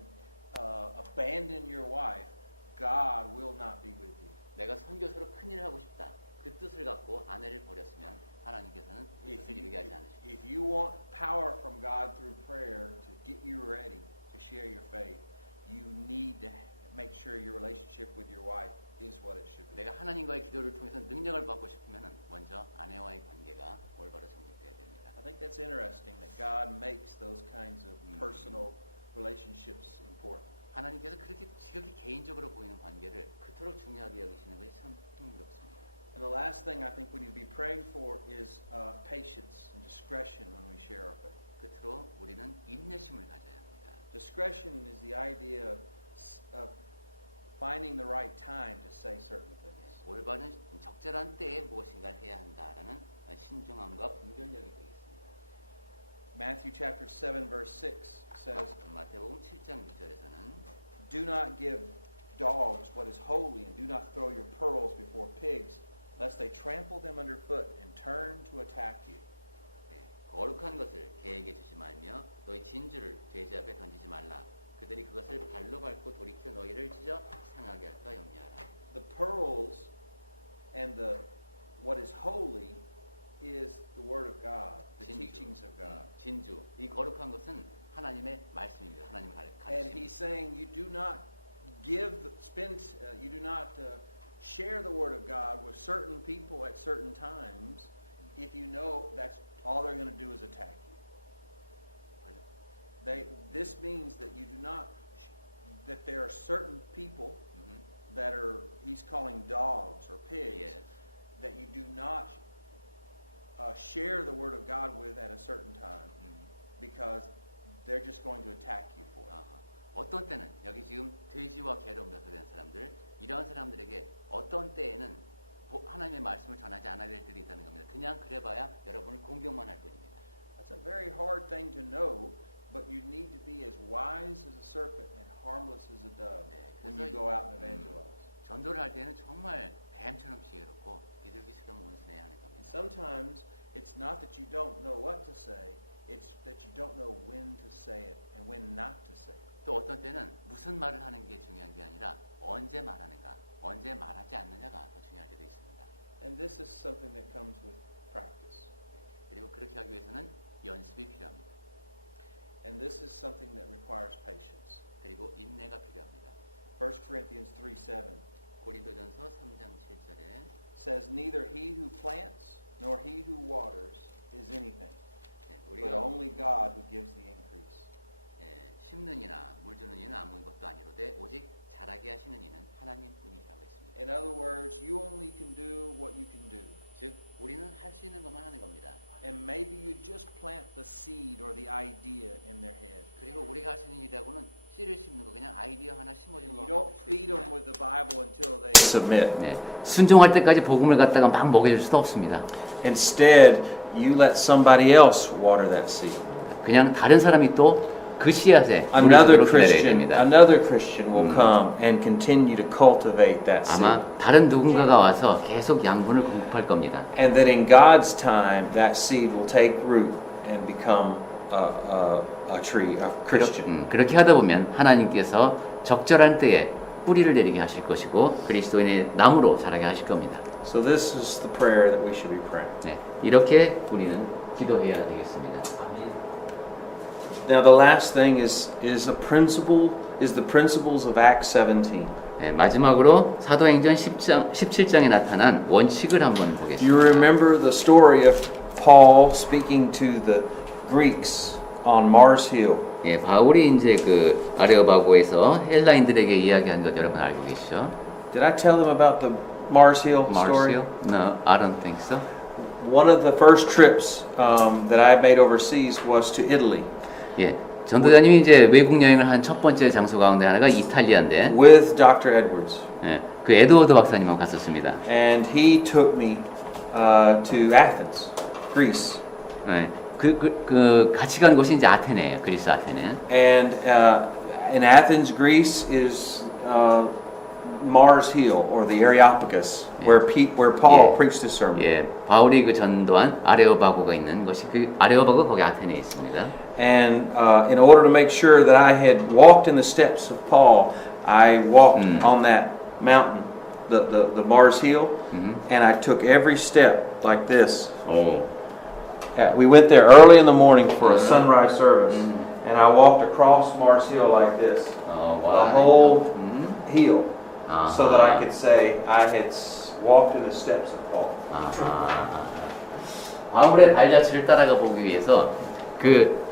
abandon your wife, God will not be with you. 내가 선교사로 큰 일을 하고 싶다. 그 뜻을 갖고 아내를 버렸으면 하나님께서는 그 뜻을 이루게 하지 않으십니다. If you want power from God through prayer to get you ready to share your faith, you need to make sure your relationship with your wife is what it should be. 내가 하나님과의 기도를 통해서 능력을 받고 싶으면 먼저 아내와의 관계가 올바로 정립돼야 됩니다. I think that's interesting that God makes those kinds of personal relationships important. 하나님께서 그렇게 지극히 개인적으로 보이는 관계를 그토록 중요하게 여기시는 것이 참 흥미롭습니다. And the last thing I think we need to be praying for is patience and discretion when we share our faith. 끝으로 우리는 인내심을 가져야 합니다. Discretion is the idea of finding the right time to say certain things. 올바른 적절한 때에 무엇인가를 해야 한다라는 신중함과 분별력이 되겠습니다. Matthew chapter 7 verse 6 says, 마태복음 7장 6절에서는 "Do not give dogs what is holy, and do not throw your pearls before pigs, lest they trample them underfoot and turn to attack you." 거룩한 것을 개에게 주지 말며 너희 진주를 돼지 앞에 던지지 말라. 그들이 그것을 발로 밟고 돌이켜 너희를 찢어 상하게 할까 염려하라. The pearls and the what is holy is the word of God, the teachings of God. 진주. 이 거룩한 것은 하나님의 말씀입니다. 하나님의 And 가르침. he's saying you do not you do not share the word of God with certain people at certain times if you know that's all they're going to do is attack you. This means that you do not that there are certain people that are he's calling dogs or pigs Yes. that you do not share the word of God with at a certain time because they're just going to attack you for it. 어떤 때는 여기 지금 돼지와 개로 묘사된 사람들 이런 사람들에게 어떤 때에는 하나님의 말씀을 전하지 않아야 될 때도 있다는 겁니다. 그냥 그래봐야 여러분을 공격만 할 뿐입니다. That's a very hard thing to know, but you need to be as wise as a serpent and harmless as a dove when you go out and evangelize. 전도를 할 때는 정말 뱀처럼 지혜롭고 비둘기처럼 온순해야 하는 겁니다. And sometimes it's not that you don't know what to say, it's that you don't know when to say it and when not to say it. 또 어떤 때는 무슨 말을 하는 게 중요한 게 아니라 언제 말하는가, 언제 말하지 않느냐가 더 중요할 때도 있습니다. And this is something that comes with practice. 그리고 그렇게 하기 위해서는 연습이 필요합니다. And this is something that requires patience. 그리고 인내가 필요합니다. 1 Corinthians 3:7 고린도전서 3장 7절에 says, "Neither he who plants nor he who waters is anything, but 우리가 only God who gives the increase." 심는 이나 물 주는 이는 아무것도 아니로되 오직 자라게 하시는 이는 하나님뿐이라고 했습니다. In other words, you only can do what you can do. 즉 우리는 할 수 있는 것만 하는 겁니다. And maybe you just plant the seed or the idea in their head. 그리고 우리가 할 수 있는 일이라고는 씨를 심는 거 그냥 아이디어 하나 심어주는 You 거. don't feed them with the Bible until they submit. 순종할 때까지 복음을 갖다가 막 먹여줄 수도 없습니다. Instead, you let somebody else water that seed. 그냥 다른 사람이 또 그 씨앗에 물을 Another 주도록 기다려야 Christian 됩니다. will come and continue to cultivate that seed. 아마 다른 누군가가 와서 계속 양분을 공급할 겁니다. And that in God's time, that seed will take root and become a tree, a Christian. 그렇게 하다 보면 하나님께서 적절한 때에 뿌리를 내리게 하실 것이고 그리스도인의 나무로 자라게 하실 겁니다. So this is the prayer that we should be praying. 이렇게 우리는 기도해야 되겠습니다. Now the last thing is the principles of Acts 17. 마지막으로 사도행전 17장에 나타난 원칙을 한번 보겠습니다. You remember the story of Paul speaking to the Greeks on Mars Hill. 바울이 이제 그 아레오바고에서 헬라인들에게 이야기한 것 여러분 알고 계시죠? Did I tell them about Mars Hill story? Marcio? No, I don't think so. One of the first trips that I made overseas was to Italy 예, 전도자님이 이제 외국 여행을 한 첫 번째 장소 가운데 하나가 이탈리아인데, with Dr. Edwards. 예, 그 에드워드 박사님하고 갔었습니다. And he took me to Athens, Greece. 예, 그 같이 간 곳이 이제 아테네예요, 그리스 아테네. And in Athens, Greece is Mars Hill or the Areopagus, where Paul Yeah. preached his sermon. 예, 바울이 그 전도한 아레오바고가 있는 것이 그 아레오바고 거기 아테네에 있습니다. And in order to make sure that I had walked in the steps of Paul, I walked on that mountain, the Mars Hill, and I took every step like this. 오, We went there early in the morning for a sunrise service, and I walked across Mars Hill like this, the whole hill, so that I could say I had walked in the steps of Paul. 바울의 발자취를 따라가 보기 위해서 그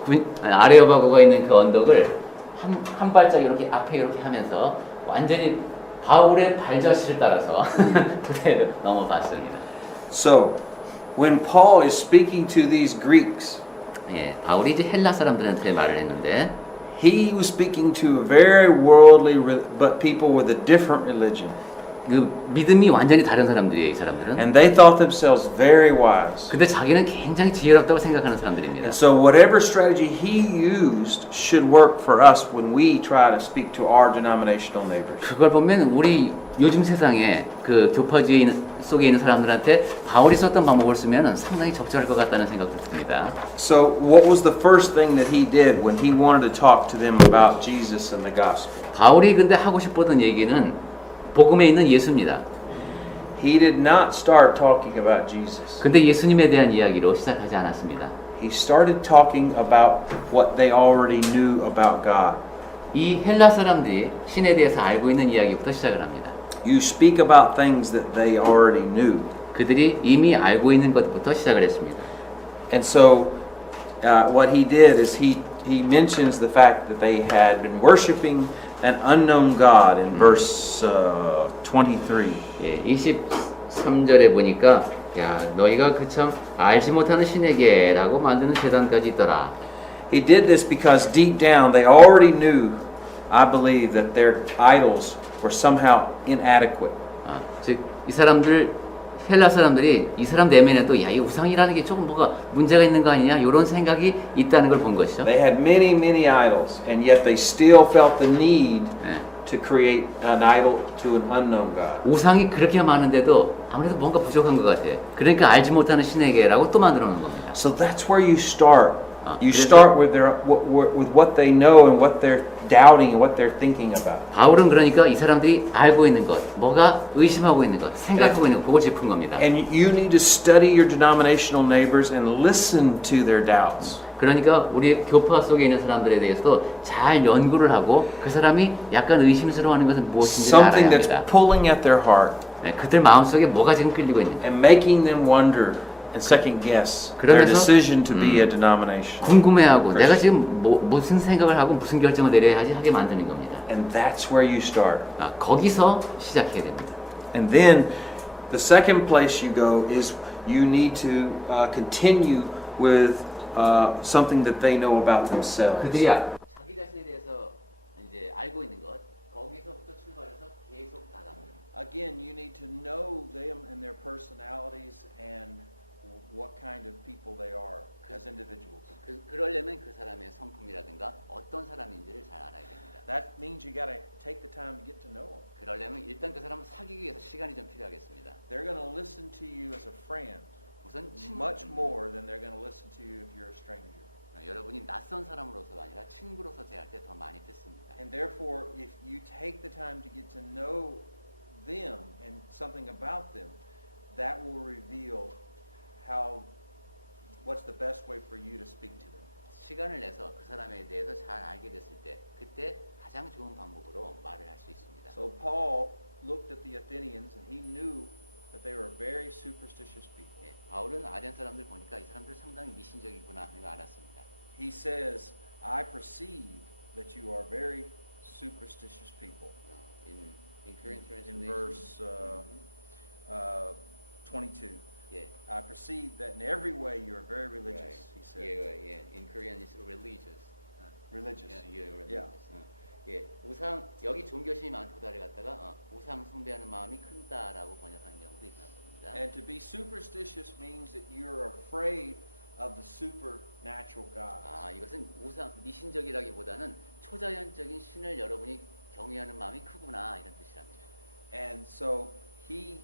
아레오바고가 있는 그 언덕을 한 발짝 이렇게 앞에 이렇게 하면서 완전히 바울의 발자취를 따라서 그대로 넘어봤습니다. So, when Paul is speaking to these Greeks, 예, 바울이 이제 헬라 사람들한테 말을 했는데, he was speaking to a very worldly, but people with a different religion. 그 믿음이 완전히 다른 사람들이에요, 이 사람들은. And they thought themselves very wise. 근데 자기는 굉장히 지혜롭다고 생각하는 사람들입니다. And so whatever strategy he used should work for us when we try to speak to our denominational neighbors. 그걸 보면 우리 요즘 세상에 그 교파주의 속에 있는 사람들한테 바울이 썼던 방법을 쓰면 상당히 적절할 것 같다는 생각도 듭니다. So what was the first thing that he did when he wanted to talk to them about Jesus and the gospel? 바울이 근데 하고 싶었던 얘기는 복음에 있는 예수입니다. He did not start talking about Jesus. 근데 예수님에 대한 이야기로 시작하지 않았습니다. He started talking about what they already knew about God. 이 헬라 사람들이 신에 대해서 알고 있는 이야기부터 시작을 합니다. You speak about things that they already knew. 그들이 이미 알고 있는 것부터 시작을 했습니다. And so what he did is he mentions the fact that they had been worshiping an unknown God in verse 23. 예, 23절에 보니까 야 너희가 그 참 알지 못하는 신에게라고 만드는 제단까지 있더라. He did this because deep down they already knew, I believe, that their idols were somehow inadequate. 즉 이 사람들 헬라 사람들이 이 사람 내면에도 야 이 우상이라는 게 조금 뭐가 문제가 있는 거 아니냐 이런 생각이 있다는 걸 본 것이죠. They had many idols, and yet they still felt the need to create an idol to an unknown God. 우상이 그렇게 많은데도 아무래도 뭔가 부족한 것 같아. 그러니까 알지 못하는 신에게라고 또 만들어 놓은 겁니다. So that's where you start. You start with with what they know and what they're doubting and what they're thinking about. 바울은 그러니까 이 사람들이 알고 있는 것, 뭐가 의심하고 있는 것, 생각하고 있는 것, 그걸 짚은 겁니다. And you need to study your denominational neighbors and listen to their doubts. 그러니까 우리 교파 속에 있는 사람들에 대해서도 잘 연구를 하고 그 사람이 약간 의심스러워하는 것은 무엇인지 알아야 Something that's 합니다. pulling at their heart 네, 그들 마음속에 뭐가 지금 끌리고 있는가. and making them wonder and second guess their 그러면서 decision to be a denomination. 궁금해하고 내가 지금 무슨 생각을 하고 무슨 결정을 내려야 하게 만드는 겁니다. And that's where you start. 거기서 시작해야 됩니다. And then the second place you go is you need to continue with something that they know about themselves. 그들이 자기 자신에 대해서 이제 알고 있는 것 거기서부터 출발해서 계속 나갑니다. Again, you need to know them and their personalities and what kind of people they are as individuals. 그러려면 그 사람의 성품이라든가 어떤 사람인지를 잘 알아야 됩니다. That means you got to take the time to get to know them. 그러려면 일단 그 사람을 사귀기 위해서 시간이 좀 필요하겠습니다. They're going to listen to you as a friend 우선 much more than they're going to listen to you if you're a stranger. 여러분이 낯선 사람으로서가 아니라 친구로서 대할 때 더 많이 듣습니다. And therefore, if you take the time to get to know them and something about them, that will reveal what's the best way for you to speak to them. 시간을 내서 그 사람에 대해서 잘 알게 됐을 때 그때 가장 좋은 방법으로 말을 할 수 있습니다. So Paul looked at the Athenians and he knew that they were very superstitious people. 예, 바울은 아덴 사람들 보니까 이 사람들 상당히 미신적이구나 하는 걸 알았습니다. He says, I perceive that you are very superstitious people. In Korean In translation, verse 22. 예. I perceive that in every way you are very religious, he said. 예, 예. In Korean it's religious. Religious. 예, religious. 예, 우상 여기 종교심이 많은 도달에 갔다가 우상 숭배하는 마음이 큰다라고 번역한 경우도 있나 봅니다. And to be superstitious means that you're afraid of the supernatural gods. 이것은 우상 미신적이라기보다는 초자연적인 신을 여러분이 경외하는 마음이 크구나 이런 뜻이랍니다. And so he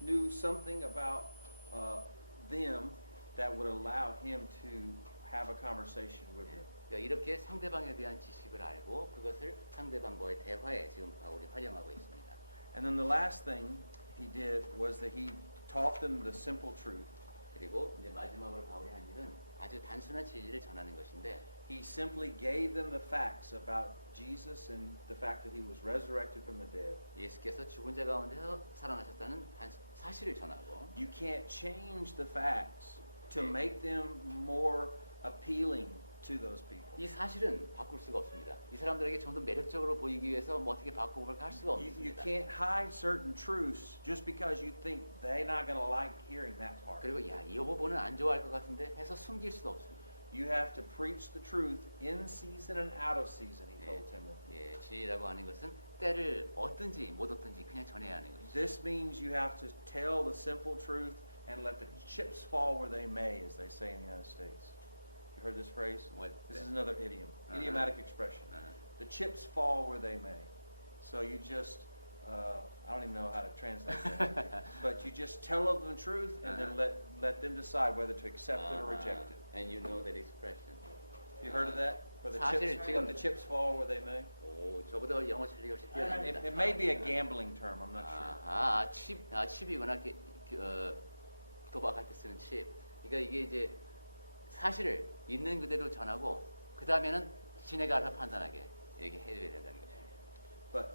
knew something about them that would allow him to have a conversation with them. 그러니까 이렇게 상대방에 대한 지식을 알고 그것을 상대방과의 대화에 지금 바울이 활용하고 있습니다. And then the last thing he did was that he taught them the simple truth. 그리고 이제 마지막으로 바울이 한 일은 아주 단순한 진리를 전하는 것인데 He simply gave them the facts about Jesus and the fact that he was resurrected from the dead. 예수께서 죽은 자 가운데서 살아나셨다는 사실을 전하고 You can't change the facts to 네. make them more appealing to those people. 이 사실은 바꿀 수가 없습니다. 이 사람들에게 좀 더 매력적으로 보이기 위해서 뭐 어떻게 바꿔볼까 할 수가 You 없습니다. can't hide certain truths just because you think they're not going to like hearing that part. 그리고 이 부분은 안 좋아할 것 같은데 해서 숨길 수도 없습니다. You have to preach the truth in season and out of season, he told Timothy. 예, 진리라고 하는 것은 때를 얻든지 못 얻든지 그냥 전해야 하는 것이죠. This means you have to tell the simple truth and let the chips fall where they may, as they say in the United States. You heard this phrase? This is another idiom, idiomatic expression. The chips fall where they may. So you just, I don't even know how to translate that, but you just tell them the truth and then let them decide whether to accept it or reject it. And you know that expression. You heard of that? Where the 사실 chips, 지금- let the chips fall where they may? 오, 저보다 영어 실력이 훨씬 뛰어납니다. It may be a gambling term, I'm not sure. 칩이구나. 도박할 때 쓰는 칩. 그러니까 이게 이제 사실을 있는 그대로 전하고 그 다음에는 지네가 알아서 판단하게 이렇게 해줘야 된다는 거죠. But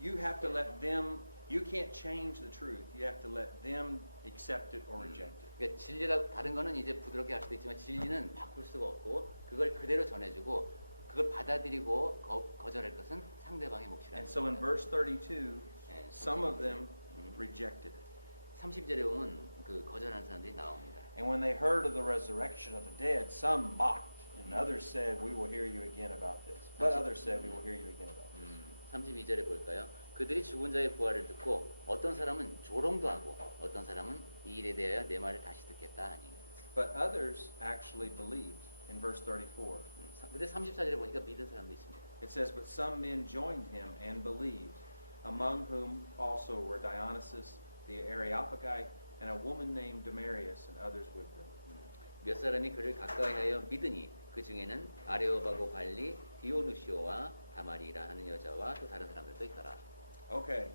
you have to let them, you can't change the truth. You have to let them accept it or reject it. 그러니까 진리라 다른 거는 이제 부드럽게 할 수도 있지만 진리는 바꿀 수가 없고 그걸 그대로 전해주고 그걸 받아들이고 거절할 것은 상대방의 몫이라는 And so in 겁니다. verse 32, 네, some of them rejected it. 30절에 보면 그 거절하는 사람들이 나옵니다. And when they heard of the resurrection of the dead, some mocked, and others said, "We will hear you again about this." But others said, "We will hear you again about this." 32절에 볼까요? 그들이 죽은 자의 부활을 듣고 어떤 사람은 조롱도 하고 어떤 사람은 이 일에 대하여 내 말을 다시 듣겠다 하니. But others actually believed in verse 34. 근데 34절에 보니까 믿은 사람도 있습니다. It says, "But some men joined him and believed, among whom also were Dionysus the Areopagite and a woman named Damaris and others with them." 몇 사람이 그를 가까이하여 믿으니 그 중에는 아레오바고 발리 디오누시오와 다마리라 하는 여자와 또 다른 사람들도 있더라. Okay,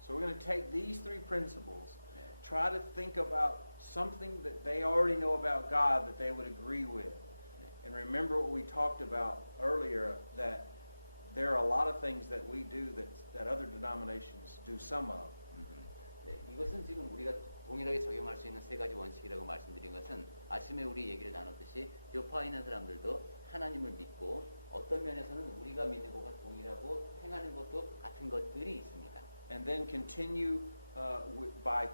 so we're going to take these three principles, try to think about something that they already know about God that they would agree with. And remember what we talked about earlier, that there are a lot of things that we do that other denominations do some of. 네, 이것은 지금 우리가 동일하게 적용할 수 있는 세 가지 원칙이라고 말씀드린 것은 아침에 우리 얘기를 나눴듯이 교파에 있는 사람들도 하나님을 믿고 어떤 면에서는 우리가 믿는 것과 동일하고 행하는 것도 같은 것들이 있습니다. And then continue by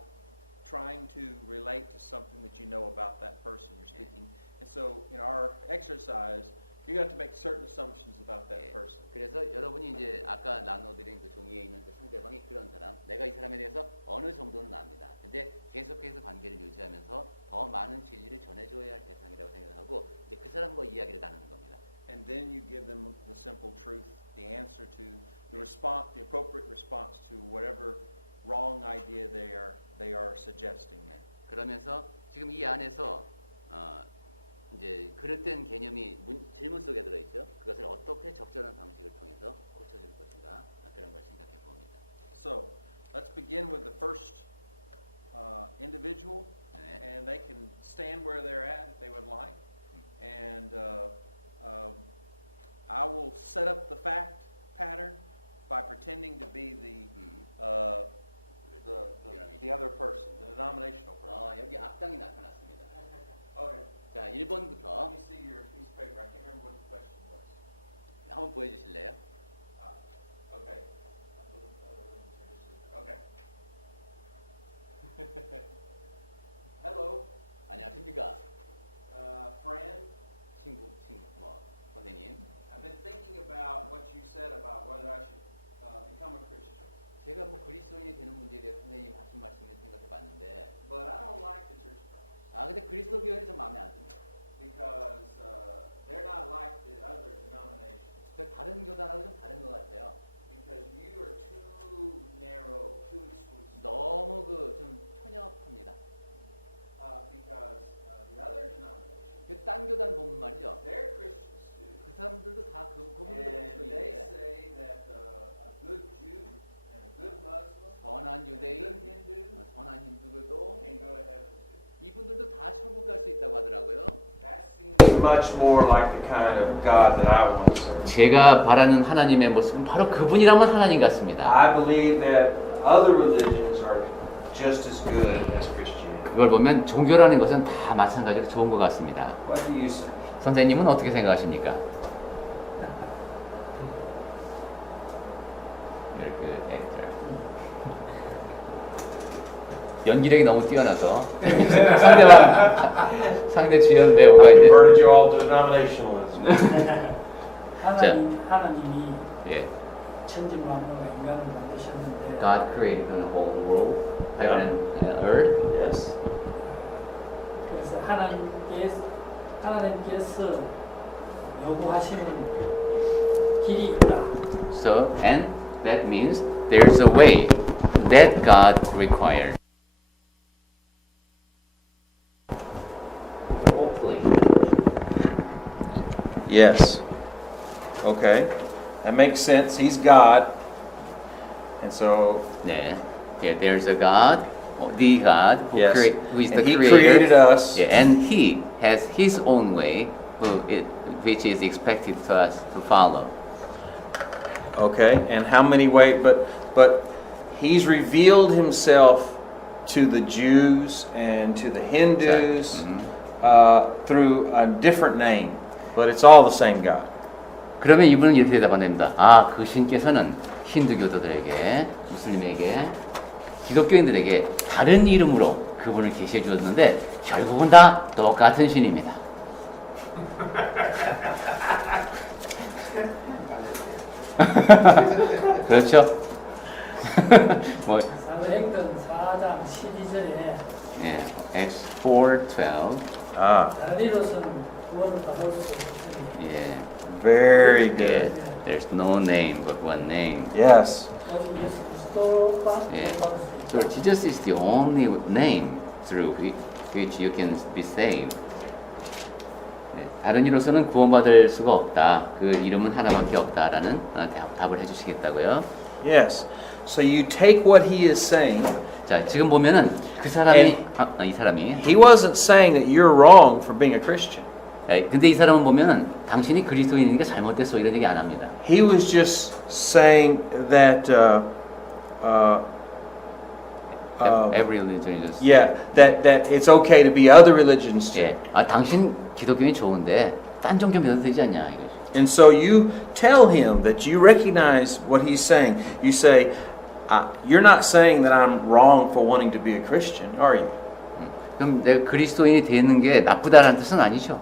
trying to relate to something that you know about that person you're speaking. And so in our exercise, you have to make certain assumptions about that 예, person. 그래서 여러분이 이제 아까 나눠드린 그 종이에 있는 그 상대방이 그런 사람, 내가 이 사람에 대해서 어느 정도는 압니다. 근데 계속해서 관계를 유지하면서 더 많은 진리를 전해줘야 할 대상이라고 생각하고 이제 그 사람과 이야기를 나누는 겁니다. And then you give them the simple truth, the answer to the response, the appropriate response to whatever wrong idea they are suggesting. 네, 그러면서 지금 이 안에서 이제 그릇된 개념이 질문 속에 들어있죠. 그것을 어떻게 적절한 방식을 통해서 고쳐줄 것인가 그런 걸 생각해 봅니다. So let's begin with the first individual, 네. and they can stand where they're at if they would like. And I will set up the fact pattern by pretending to be the other person, the denominational person. 여기 악당이 나타났습니다. Okay. 자, Let 1번부터 me see your piece of paper. I can't remember what the question was. 한번 보여주실래요? Okay. I believe other religions are just as okay. Hello, 안녕하십니까? friend. 친구, 선생님. I've been thinking about what you said about whether I should become a Christian. 제가 뭐 그리스도인이 되는 문제에 대해서 선생님 하신 말씀을 생각해봤는데, But I don't like the Church of Christ 근데 그리스도 교회는 좀 마음에 안 듭니다. because they're not like the other denominations. 그 다른 교단하고 좀 다른 것 같아요. Because you are too narrow, too exclusive. 너무 좀 편협합니다. Because the other denominations, 그 딴 교단 보면 말이죠. they're Christians too. 그 사람들도 다 그분들도 And they 그리스도인인데 say that a good Jew and a good Muslim, 선한 and a 유대인, good Hindu 선한 힌두교도 can go to heaven too. 이분들도 다 천국 갈 수 있다고 하더라고요. That seems much more like the kind of God that I want to serve. 제가 바라는 하나님의 모습은 바로 그분이라면 하나님 같습니다. I believe that other religions are just as good as Christianity. 그걸 보면 종교라는 것은 다 마찬가지로 좋은 것 같습니다. What do you say? 선생님은 어떻게 생각하십니까? You're a good actor. 연기력이 너무 뛰어나서 상대 주연 배우가 이제 Converted you all to denominationalism. 하나님이 예, 천지 만물과 인간을 만드셨는데 God created the whole world, heaven and earth. Yes. 그래서 하나님께서 요구하시는 길이 있다. So, and that means there's a way that God required. Hopefully. Yes. Okay. That makes sense. He's God. And so, 네. Yeah, there's a God, the God who, yes. who is the And He creator. created us. Yeah, and He has His own way, which is expected to us to follow. Okay. And how many ways? But He's revealed Himself to the Jews and to the Hindus through a different name. But it's all the same God. 그러면 이분은 이렇게 대답한답니다. 아, 그 신께서는 힌두교도들에게, 무슬림에게, 기독교인들에게 다른 이름으로 그분을 계시해 주었는데 결국은 다 똑같은 신입니다. 그렇죠? 뭐, 사도행전 4장 12절에 예, Acts 4:12. Ah, 다른 이로서는 구원을 받을 수 없으니 예, very 예, good. there's no name but one name. Yes. 오직 예수 그리스도만 예. 구원받을 수 So 있다. Jesus is the only name through which you can be saved. 네, 다른 이로서는 구원받을 수가 없다. 그 이름은 하나밖에 없다라는 답을 해주시겠다고요. Yes. So you take what he is saying. 자, 지금 보면은 그 사람이 이 사람이 He wasn't saying that you're wrong for being a Christian. 근데 이 사람은 보면은 당신이 그리스도인이니까 잘못됐어 이런 얘기 안 합니다. He was just saying that Every religion is yeah, that it's okay to be other religions too. 예, 당신 기독교인이 좋은데 딴 종교 믿어도 되지 않냐 이거죠. And so you tell him that you recognize what he's saying. You say, you're not saying that I'm wrong for wanting to be a Christian, are you? 그럼 내가 그리스도인이 되는 게 나쁘다라는 뜻은 아니죠.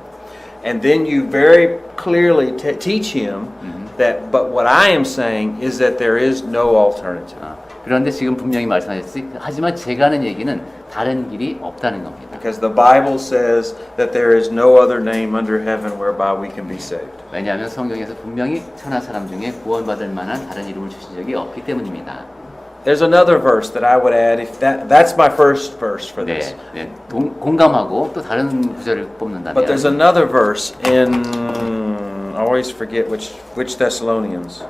And then you very clearly teach him that, but what I am saying is that there is no alternative. 그런데 지금 분명히 말씀하셨지. 하지만 제가 하는 얘기는 다른 길이 없다는 겁니다. Because the Bible says that there is no other name under heaven whereby we can be saved. 왜냐하면 성경에서 분명히 천하 사람 중에 구원받을 만한 다른 이름을 주신 적이 없기 때문입니다. There's another verse that I would add. If that's my first verse for this. 네, 공감하고 또 다른 구절을 뽑는다면. But there's another verse in I always forget which Thessalonians.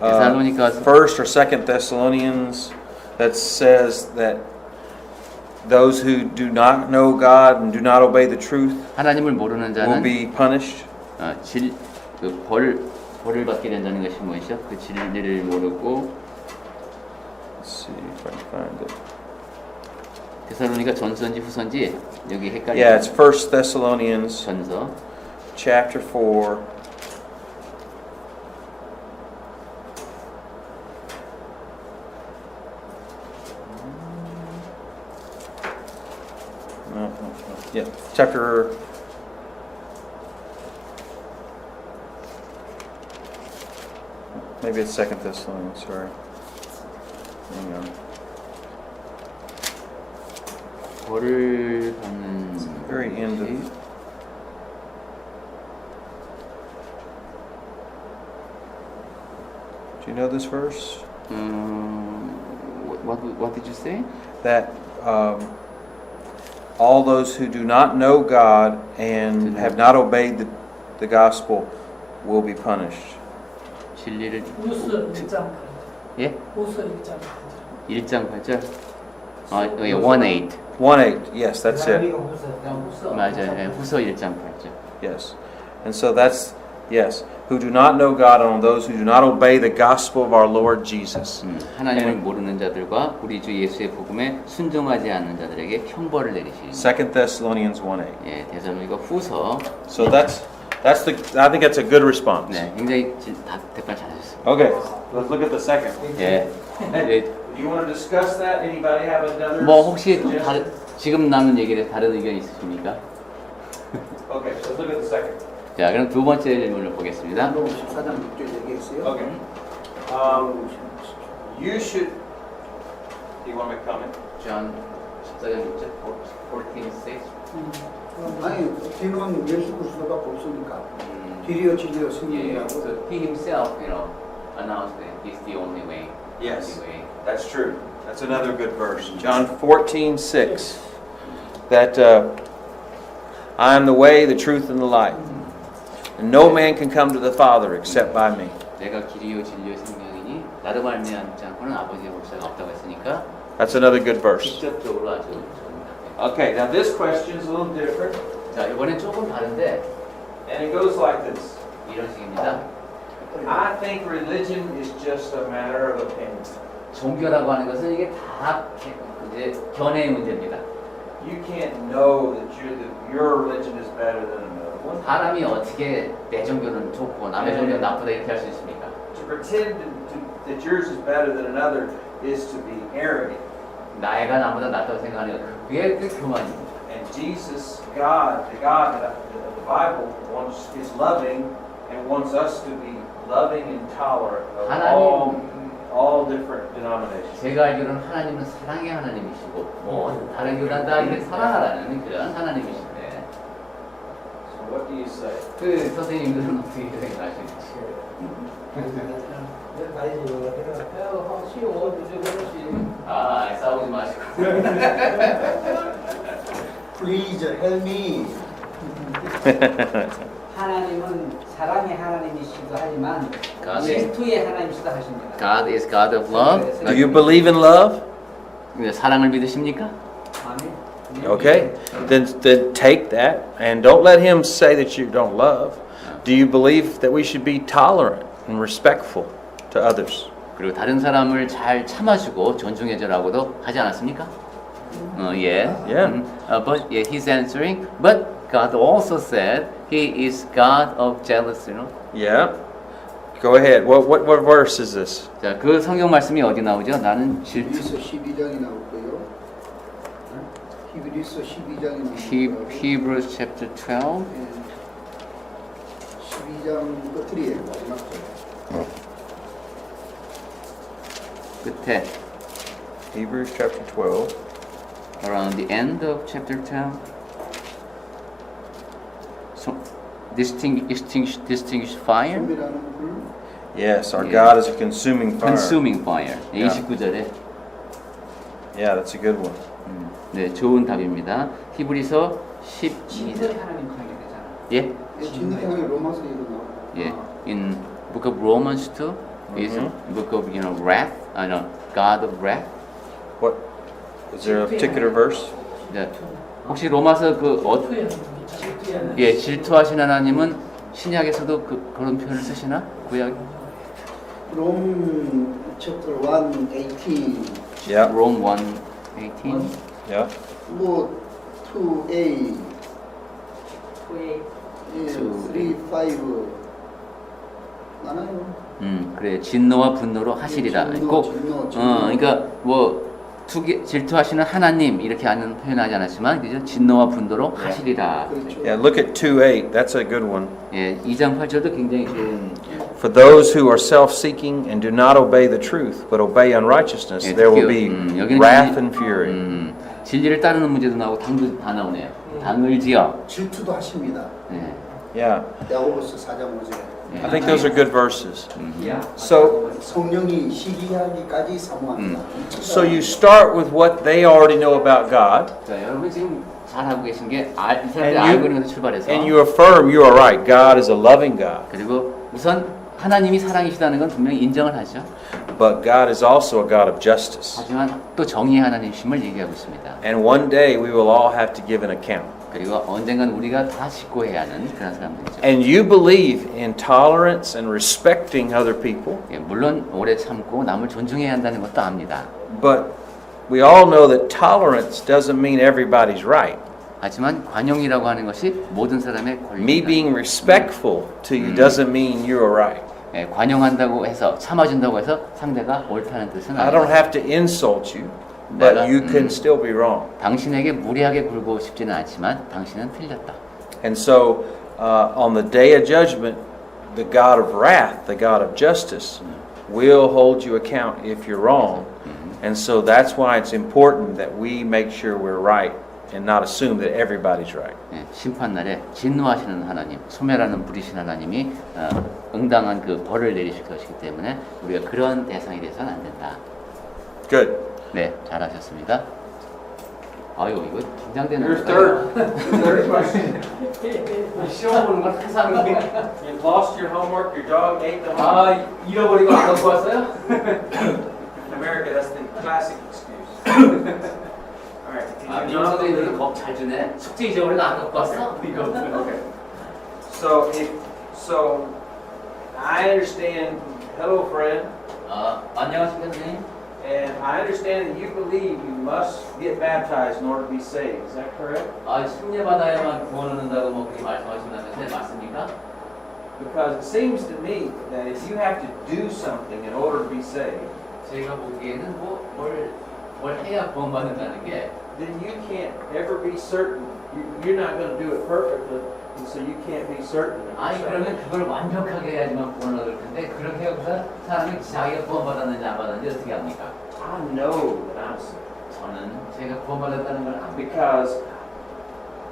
데살로니가 First or Second Thessalonians that says that those who do not know God and do not obey the truth 하나님을 모르는 will 자는 be punished. 벌을 받게 된다는 것이 무엇이죠? 그 진리를 모르고 Let's see if I can find it. 데살로니가 전서인지 후서인지 여기 헷갈려요. Yeah, it's First Thessalonians 전서 chapter 4. Yeah, chapter. Maybe it's 2 Thessalonians, sorry. Hang on. 벌을 받는 Very end of. Do you know this verse? what did you say? That all those who do not know God and have not obeyed the gospel will be punished. 진리를 후서 1장 8절. 예? 후서 1장 8절. 1장 8절. 아, 예, 1:8. 1:8. Yes, that's it. 그냥 후서. 맞아요. 예, 후서 1장 8절. Yes. And so that's yes, who do not know God and on those who do not obey the gospel of our Lord Jesus. 하나님을 모르는 자들과 우리 주 예수의 복음에 순종하지 않는 자들에게 형벌을 내리시니. 2 Thessalonians 1:8. 예, 데살로니가 후서. So that's the I think that's a good response. 네, 굉장히 답변 잘하셨습니다. Okay, let's look at the second. 예. 예, Do you want to discuss that? Anybody have another? 뭐 혹시 suggestion? 지금 나눈 얘기에 다른 의견 있으십니까? Okay, so let's look at the second. 자, 그럼 두 번째 질문을 보겠습니다. 14장 6절 얘기했어요. Okay. You should. Do you want to make a comment? John 14장 6절 14:6. 아니, 뒤는 예수 그리스도가 없으니까 길이요 진리요 Yeah, 생명이라고. so he himself, announced that he's the only way. Yes. The way. That's true. That's another good verse. John 14:6. That I am the way, the truth, and the life. And no man can come to the Father except by me. 내가 길이요 진리요 생명이니 나로 말미암지 않고는 아버지의 볼 수가 없다고 했으니까 That's another good verse. 직접적으로 아주 좋은 답변. Okay, now this question is a little different, 자, 이번엔 조금 다른데 and it goes like this. 이런 식입니다. I think religion is just a matter of opinion. 종교라고 하는 것은 이게 다 이제 견해의 문제입니다. You can't know that your religion is better than another one. 사람이 어떻게 내 종교는 좋고 남의 종교는 나쁘다 이렇게 할 수 있습니까? To pretend that yours is better than another is to be arrogant. 나이가 나보다 낫다고 생각하는 것 그게 그 교만입니다. And Jesus, God, the God that the Bible wants is loving and wants us to be loving and tolerant of all different denominations. 제가 알기로는 하나님은 사랑의 하나님이시고 뭐 다른 교단 다 이렇게 사랑하라는 그런 하나님이신데 So what do you say? 그 선생님들은 어떻게 생각하시는지. 아, 싸우지 마시고. Please help me. 하나님은 사랑의 하나님이시기도 하지만 God is- 질투의 하나님이시기도 하십니다. God is God of love. Do you believe in love? 사랑을 믿으십니까? 아멘. Okay, then take that and don't let him say that you don't love. Do you believe that we should be tolerant and respectful to others? 그리고 다른 사람을 잘 참아주고 존중해줘라고도 하지 않았습니까? Yeah. Yeah. But yeah, he's answering. But God also said He is God of jealousy. Yeah. Go ahead. What verse is this? 자, 그 성경 말씀이 어디 나오죠? 나는 질투. 히브리서 12장이 나올 거예요. 히브리서 12장이 나올 거예요. Hebrews chapter 12. 12장 끝이에요. 마지막 절. 끝에 Hebrews chapter 12. around the end of chapter 12. So distinguish fire, 소멸하는 불. Yes, our Yeah. God is a consuming fire. consuming fire. Yeah. 29절에 Yeah, that's a good one. 네, 좋은 답입니다. 히브리서 12절. 질투의 하나님 그런 게 되잖아. 예. 진리의 향이 로마서 얘기 나와요. 예. In book of Romans 2 is book of wrath, God of wrath. What is there a particular verse? 네. 혹시 로마서 예, 질투하신 하나님은 신약에서도 그런 표현을 쓰시나? 구약 롬 chapter 1:18 Yeah. Rome 1:18. Yeah. 뭐 2a 후에 3:5 많아요. 그래. 진노와 분노로 하시리라. 진노, 꼭 진노. 그러니까 뭐 질투하시는 하나님 이렇게 하는 표현하지 않았지만 그죠? 진노와 분노로 하시리라. 그렇죠. Yeah, look at 2:8. That's a good one. 예, 2장 8절도 굉장히 좋은. For those who are self-seeking and do not obey the truth, but obey unrighteousness, 예, there will 특히, be 여기는 wrath and fury. 진리를 따르는 문제도 나오고 당도 다 나오네요. 당을지어. 질투도 하십니다. 예. Yeah, 야고보서 4장 5절. I think those are good verses. 야. So, 성령이 시기하기까지 사모합니다. so you start with what they already know about God, 자, 여러분 지금 잘 알고 계신 게 이 사람들이 And 알고 you- 있는 것에 출발해서 and you affirm you are right. God is a loving God, 그리고 우선 하나님이 사랑이시다는 건 분명히 인정을 하죠. but God is also a God of justice. 하지만 또 정의의 하나님이심을 얘기하고 있습니다. And one day we will all have to give an account. 그리고 언젠간 우리가 다 직고해야 하는 그런 사람들이죠. And you believe in tolerance and respecting other people, 예, 물론 오래 참고 남을 존중해야 한다는 것도 압니다. but we all know that tolerance doesn't mean everybody's right. 하지만 관용이라고 하는 것이 모든 사람의 Me being 권리입니다. respectful to you doesn't mean you're right. 예, 관용한다고 해서 참아준다고 해서 상대가 옳다는 뜻은 I don't 아닙니다. have to insult you, but 내가- you can still be wrong. 당신에게 무리하게 굴고 싶지는 않지만 당신은 틀렸다. And so, on the day of judgment, the God of wrath, the God of justice, will hold you account if you're wrong. And so that's why it's important that we make sure we're right and not assume that everybody's right. 예, 심판날에 진노하시는 하나님, 소멸하는 불이신 하나님이 응당한 그 벌을 내리실 것이기 때문에 우리가 그런 대상이 돼서는 안 된다. Good. 네, 잘하셨습니다. 아유, 이거 긴장되는 Your 거예요. third question. 시험 보는 건 항상 이렇게 You lost your homework, your dog ate the homework. 잃어버리고 안 갖고 왔어요? In America, that's the classic excuse. All right. 아, Did 미국 you not 선생님들은 believe- 겁잘 주네. 숙제 잊어버리고 안 갖고 왔어? 이거. Okay. So I understand. Hello, friend. 안녕하십니까 선생님? And I understand that you believe you must get baptized in order to be saved. Is that correct? 승례받아야만 구원 얻는다고 뭐 그렇게 말씀하신다는데 맞습니까? Because it seems to me that if you have to do something in order to be saved, 제가 보기에는 뭘 해야 구원받는다는 게 then you can't ever be certain. You're not going to do it perfectly, and so you can't be certain. that you're 아니 saved. 그러면 그걸 완벽하게 해야지만 구원을 얻을 텐데 그렇게 해서 사람이 자기가 구원받았는지 안 받았는지 어떻게 합니까? I know that I'm saved 저는 제가 구원받았다는 걸 압니다. because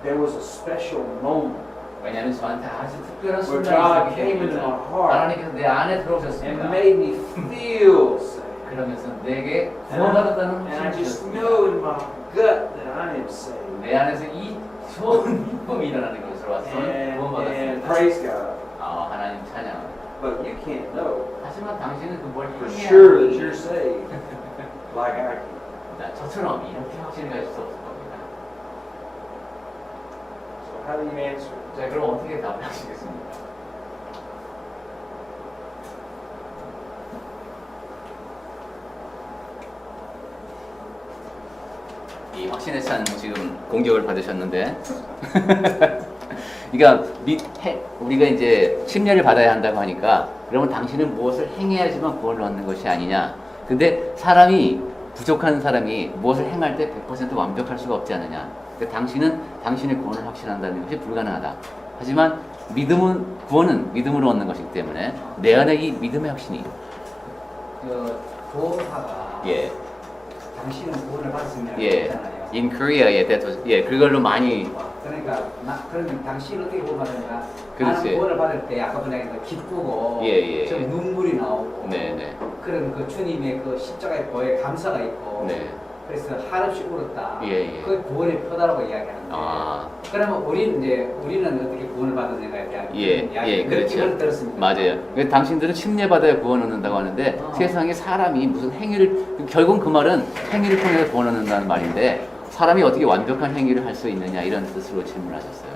there was a special moment 왜냐하면 저한테 아주 특별한 where 순간이 God 있었기 came into my 때문에 heart 하나님께서 내 안에 and 들어오셨습니다. made me feel saved. 그러면서 내게 구원받았다는 And I 확신이 just 있었습니다. know in my gut that I am saved. 내 안에서 이 좋은 기쁨이 일어나는 것으로 와서 And 구원받았습니다. praise God. 하나님 찬양합니다. But you can't know 하지만 당신은 그뭘 for 행해야 sure that 하는지 you're saved like I can. 저처럼 이렇게 확신을 가질 수 없을 겁니다. So how do you answer? 자, 그럼 어떻게 답을 하시겠습니까? 이 확신에 찬 지금 공격을 받으셨는데, 그러니까 우리가 이제 심려를 받아야 한다고 하니까, 그러면 당신은 무엇을 행해야지만 구원을 얻는 것이 아니냐? 근데 사람이 부족한 사람이 무엇을 행할 때 100% 완벽할 수가 없지 않느냐? 그러니까 당신은 당신의 구원을 확신한다는 것이 불가능하다. 하지만 구원은 믿음으로 얻는 것이기 때문에 내 안에 이 믿음의 확신이 교사가 예. 당신은 구원을 받았습니다. 예, 그랬잖아요. in Korea, 그걸로 많이 그러니까 그러면 당신은 어떻게 구원받았나? 그렇지. 나는 구원을 받을 때 아까 보니까 기쁘고 예. 좀 눈물이 나오고 네. 그런 그 주님의 그 십자가의 보에 감사가 있고 네. 그래서 한없이 울었다. 예. 그게 구원의 표다라고 이야기하는데 그러면 우리는 어떻게 구원을 받았는가에 대한 이야기 그렇죠. 들었습니다. 맞아요. 그래서 당신들은 심례받아야 구원 얻는다고 하는데 세상에 사람이 무슨 결국 그 말은 행위를 통해서 구원 얻는다는 말인데 사람이 어떻게 완벽한 행위를 할 수 있느냐 이런 뜻으로 질문하셨어요.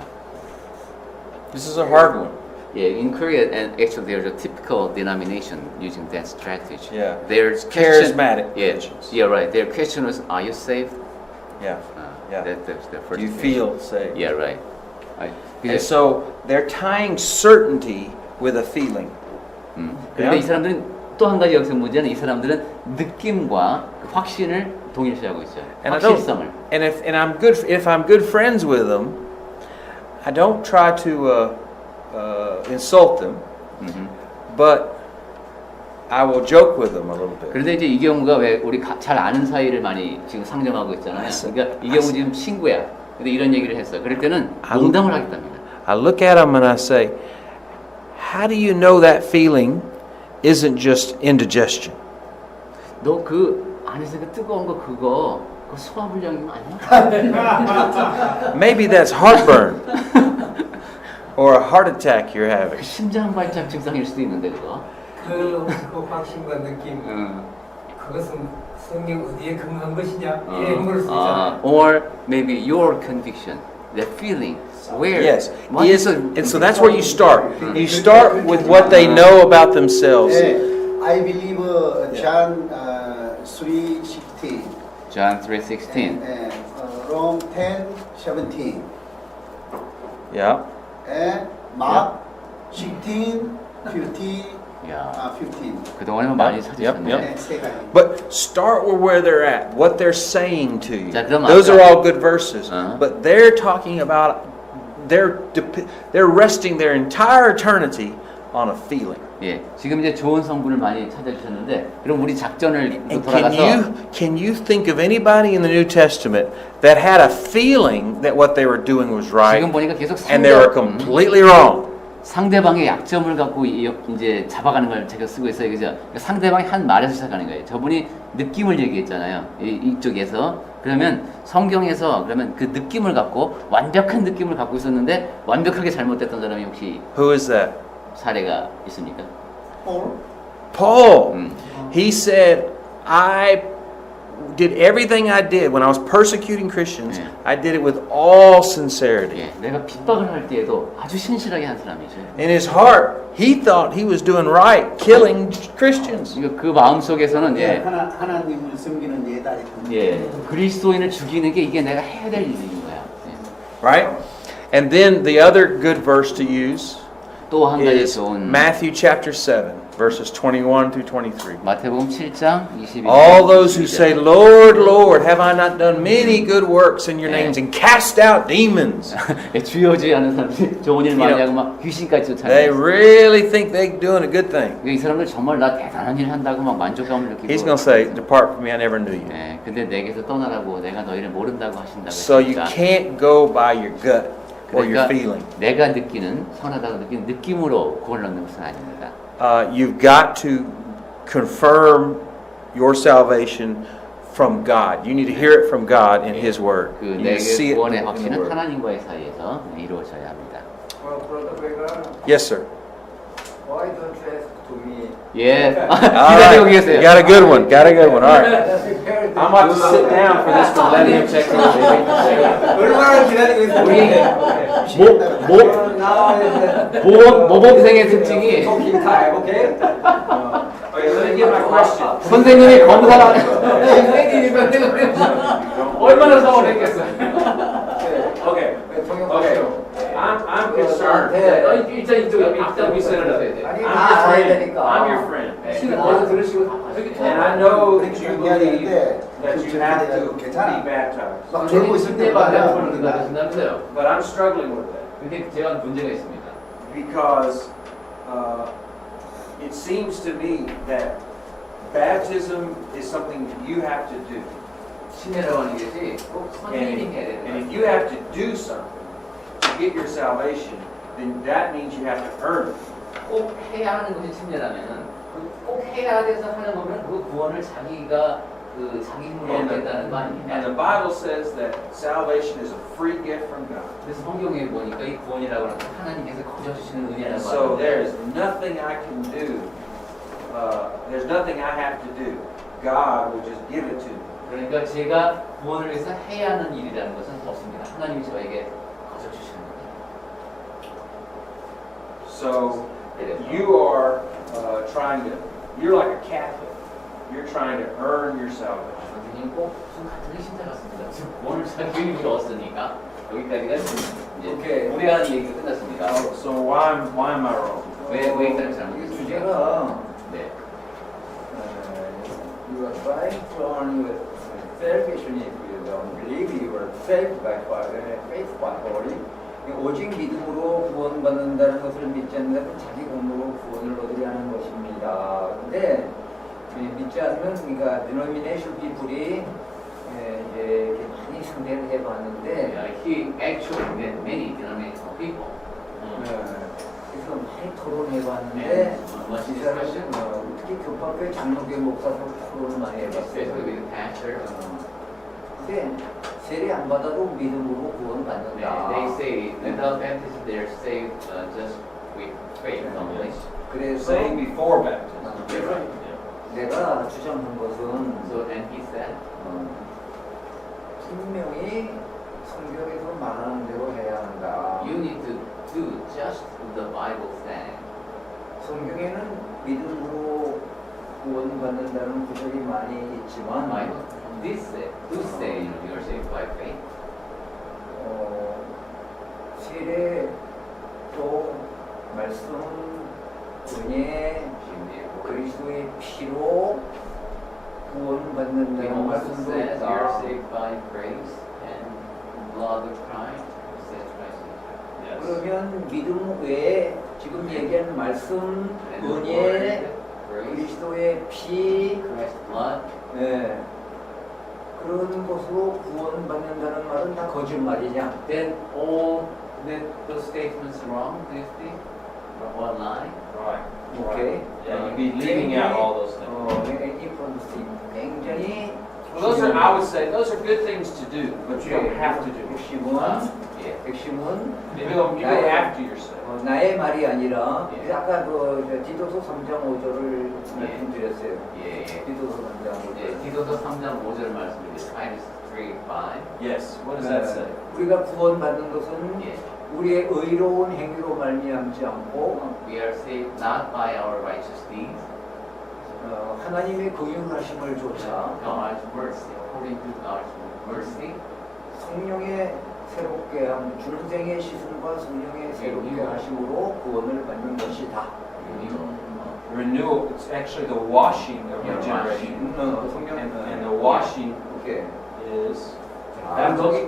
This is a hard one. Yeah, in Korea, and actually there's a typical denomination using that strategy. Yeah. There's Charismatic Yeah, Christians. yeah, right. Their question was, "Are you saved?" Yeah. Yeah. That's the first. You question. feel saved. Yeah, right. Right. And so they're tying certainty with a feeling. 그런데 이 사람들은 또 한 가지 여기서 문제는 이 사람들은 느낌과 그 확신을 동일시하고 있어요. And I don't. 확실성을. And if I'm good friends with them, I don't try to insult them, but I will joke with them a little bit. 그런데 이제 이 경우가 왜 우리 잘 아는 사이를 많이 지금 상정하고 있잖아요. 그러니까 이 경우 지금 친구야. 근데 이런 얘기를 했어. 그럴 때는 농담을 하겠답니다. I look at them and I say, how do you know that feeling isn't just indigestion? 너 그 안에서 그 뜨거운 거 그거 소화불량이면 아니야? Maybe that's heartburn or a heart attack you're having. 그 심장 발작 증상일 수도 있는데 그거. 그 확신과 느낌, 그것은 성경 어디에 근거한 것이냐 이래 물을 수 있잖아요. Or maybe your conviction, that feeling. Where? Yes, What is, is and so that's where you start. You start with what they know about themselves. I believe John 3:16, John 3:16. Rome 10:17, Yeah. and Mark 16:15. 야, 15. 그동안에 많이 Yep, 찾으셨네. yep. 네, 세 가지. But start with where they're at, what they're saying to you. 자, 그럼 Those 아까- are all good verses. Uh-huh. But they're talking about they're resting their entire eternity on a feeling. 예, 지금 이제 좋은 성분을 많이 찾아주셨는데, 그럼 우리 작전을 And 돌아가서 can you think of anybody in the New Testament that had a feeling that what they were doing was right 지금 보니까 계속 and they were completely wrong? 상대방의 약점을 갖고 이제 잡아가는 걸 제가 쓰고 있어요, 그죠? 그러니까 상대방이 한 말에서 시작하는 거예요. 저분이 느낌을 얘기했잖아요, 이쪽에서. 그러면 성경에서 그러면 그 느낌을 갖고 완벽한 느낌을 갖고 있었는데 완벽하게 잘못됐던 사람이 혹시 Who is that? 사례가 있습니까? Paul. He said, I did everything I did when I was persecuting Christians. Yeah. I did it with all sincerity. 예, 내가 핍박을 할 때에도 아주 신실하게 한 사람이죠. In his heart, he thought he was doing right, killing Christians. 그러니까 그 마음 속에서는 예, 하나님을 섬기는 예다. 예, 그리스도인을 죽이는 게 이게 내가 해야 될 일인 거야. 예. Right? And then the other good verse to use 또 한 가지 is 좋은 Matthew chapter 7, verses 21 through 23. 마태복음 7장 22절. All those who say, Lord, Lord, have I not done many good works in your Yeah. names and cast out demons? 주여지 않은 사람들이 좋은 일 많이 You know, 하고 막 귀신까지 They 쫓아내요. really think they're doing a good thing. 이 사람들 정말 나 대단한 일 한다고 막 만족감을 느끼고. He's going to say, depart from me, I never knew you. 네, 근데 내게서 떠나라고 내가 너희를 모른다고 하신다고 So you 했으니까. can't go by your gut or your 그러니까 feeling. 내가 느끼는 선하다고 느끼는 느낌으로 구원을 얻는 것은 아닙니다. You've got to confirm your salvation from God. You need to hear it from God in His Word. 그 You need to see 내게 it 구원의 in the 확신은 Word. 하나님과의 사이에서 이루어져야 합니다. Well, Brother Vega, Yes, sir. why don't you ask to me? 예, All 기다리고 right. 계세요. Got a good one. Got a good one. All right. Prepared I'm about to sit down for this one. Let him take it over. 얼마나 기다리고 있었는데. 모범생의 특징이 Talking time, okay? Let me get my question. 선생님이 검사 얼마나 서운했겠어요. Okay. 통역 Okay. 하시오. I'm concerned. 일단 이쪽에 앞장 미션을 해야 돼. I'm your friend. I'm your friend. 시는 어디서 들으시고 다 가져기 And I know that you 그렇게 해야 believe 되는데 that you have to be 괜찮아. baptized. 막 졸고 있을 때 말이야. 가신다면서요. But I'm struggling with that 근데 제가 문제가 있습니다. because it seems to me that baptism is something that you have to do. 신뢰라고 하는 것이 꼭 선생님이 해야 되는 And if 거예요. you have to do something to get your salvation, then that means you have to earn it. 꼭 해야 하는 것이 신뢰라면은 꼭 해야 돼서 하는 거면 그 구원을 자기가 그 자기 힘으로 얻겠다는 거 And 아닙니까? the Bible says that salvation is a free gift from God. 그래서 성경에 보니까 이 구원이라고 하는 건 하나님께서 거저 주시는 And 은혜라고 so there 하는데 is nothing I can do. There's nothing I have to do. God will just give it to me. 그러니까 제가 구원을 위해서 해야 하는 일이라는 것은 없습니다. 하나님이 저에게 거저 주시는 겁니다. So you are you're like a Catholic. You're trying to earn your salvation. 선생님 꼭 무슨 가톨릭 신자 같습니다. 지금 구원을 자기 힘으로 얻었으니까 여기까지가 이제 오케이. 우리가 하는 얘기가 끝났습니다. So why am I wrong? 왜 이따를 잘못했습니까? 주제가 네. you are trying to earn your salvation if you don't believe you are saved by faith by holy. 오직 믿음으로 구원받는다는 것을 믿지 않는 자기 공로로 구원을 얻으려는 것입니다. 근데 믿지 않는 그러니까 denomination people이 이제 이렇게 많이 상대를 해봤는데 He actually met many denominational people. 그래서 많이 토론해봤는데 이 사람은 특히 교파교회 장로교회 목사도 토론을 많이 Especially 해봤어요. with the pastor. 근데 세례 안 받아도 믿음으로 구원받는다. They say without baptism they're saved just with faith only. 그래서 Saying before baptism. Different. 내가 주장한 것은 So then he said, 분명히 성경에서 말하는 대로 해야 한다. you need to do just the Bible said. 성경에는 믿음으로 구원받는다는 구절이 많이 있지만 Bible did say, do say you are saved by faith. 세례도 말씀, 은혜, 그리스도의 피로 He 구원받는다는 also 말씀도 says you are 있다. saved by grace and blood of Christ. Says Christ. Yes. 그러면 믿음 외에 지금 얘기한 말씀, And the 은혜, word, grace, 그리스도의 피, Christ's blood. 예, 그런 것으로 구원받는다는 말은 다 거짓말이냐? Then all those statements wrong, do you think? Or all lie? Right. 오케이. Yeah, you'd be leaving out all those things. 굉장히 Well, those are, I would say, those are good things to do, but you don't have to do. 핵심은 Yeah. 핵심은 You go after yourself. 나의 말이 아니라 예. 그래서 아까 그 디도서 3장 5절을 예. 말씀드렸어요. 예, 예. 디도서 3장 5절. 예, 디도서 3장 5절 말씀입니다. Titus 3:5. Yes. What does that say? 우리가 구원받는 것은 예. 우리의 의로운 행위로 말미암지 않고 We are saved not by our righteous deeds, 하나님의 긍휼하심을 조차 God's mercy, according to God's mercy. 성령의 새롭게 함, 중생의 시선과 성령의 새롭게 하심으로 구원을 받는 것이다. Renewal. It's actually the washing of Yeah, regeneration. 성령 And the washing 이렇게 is 거기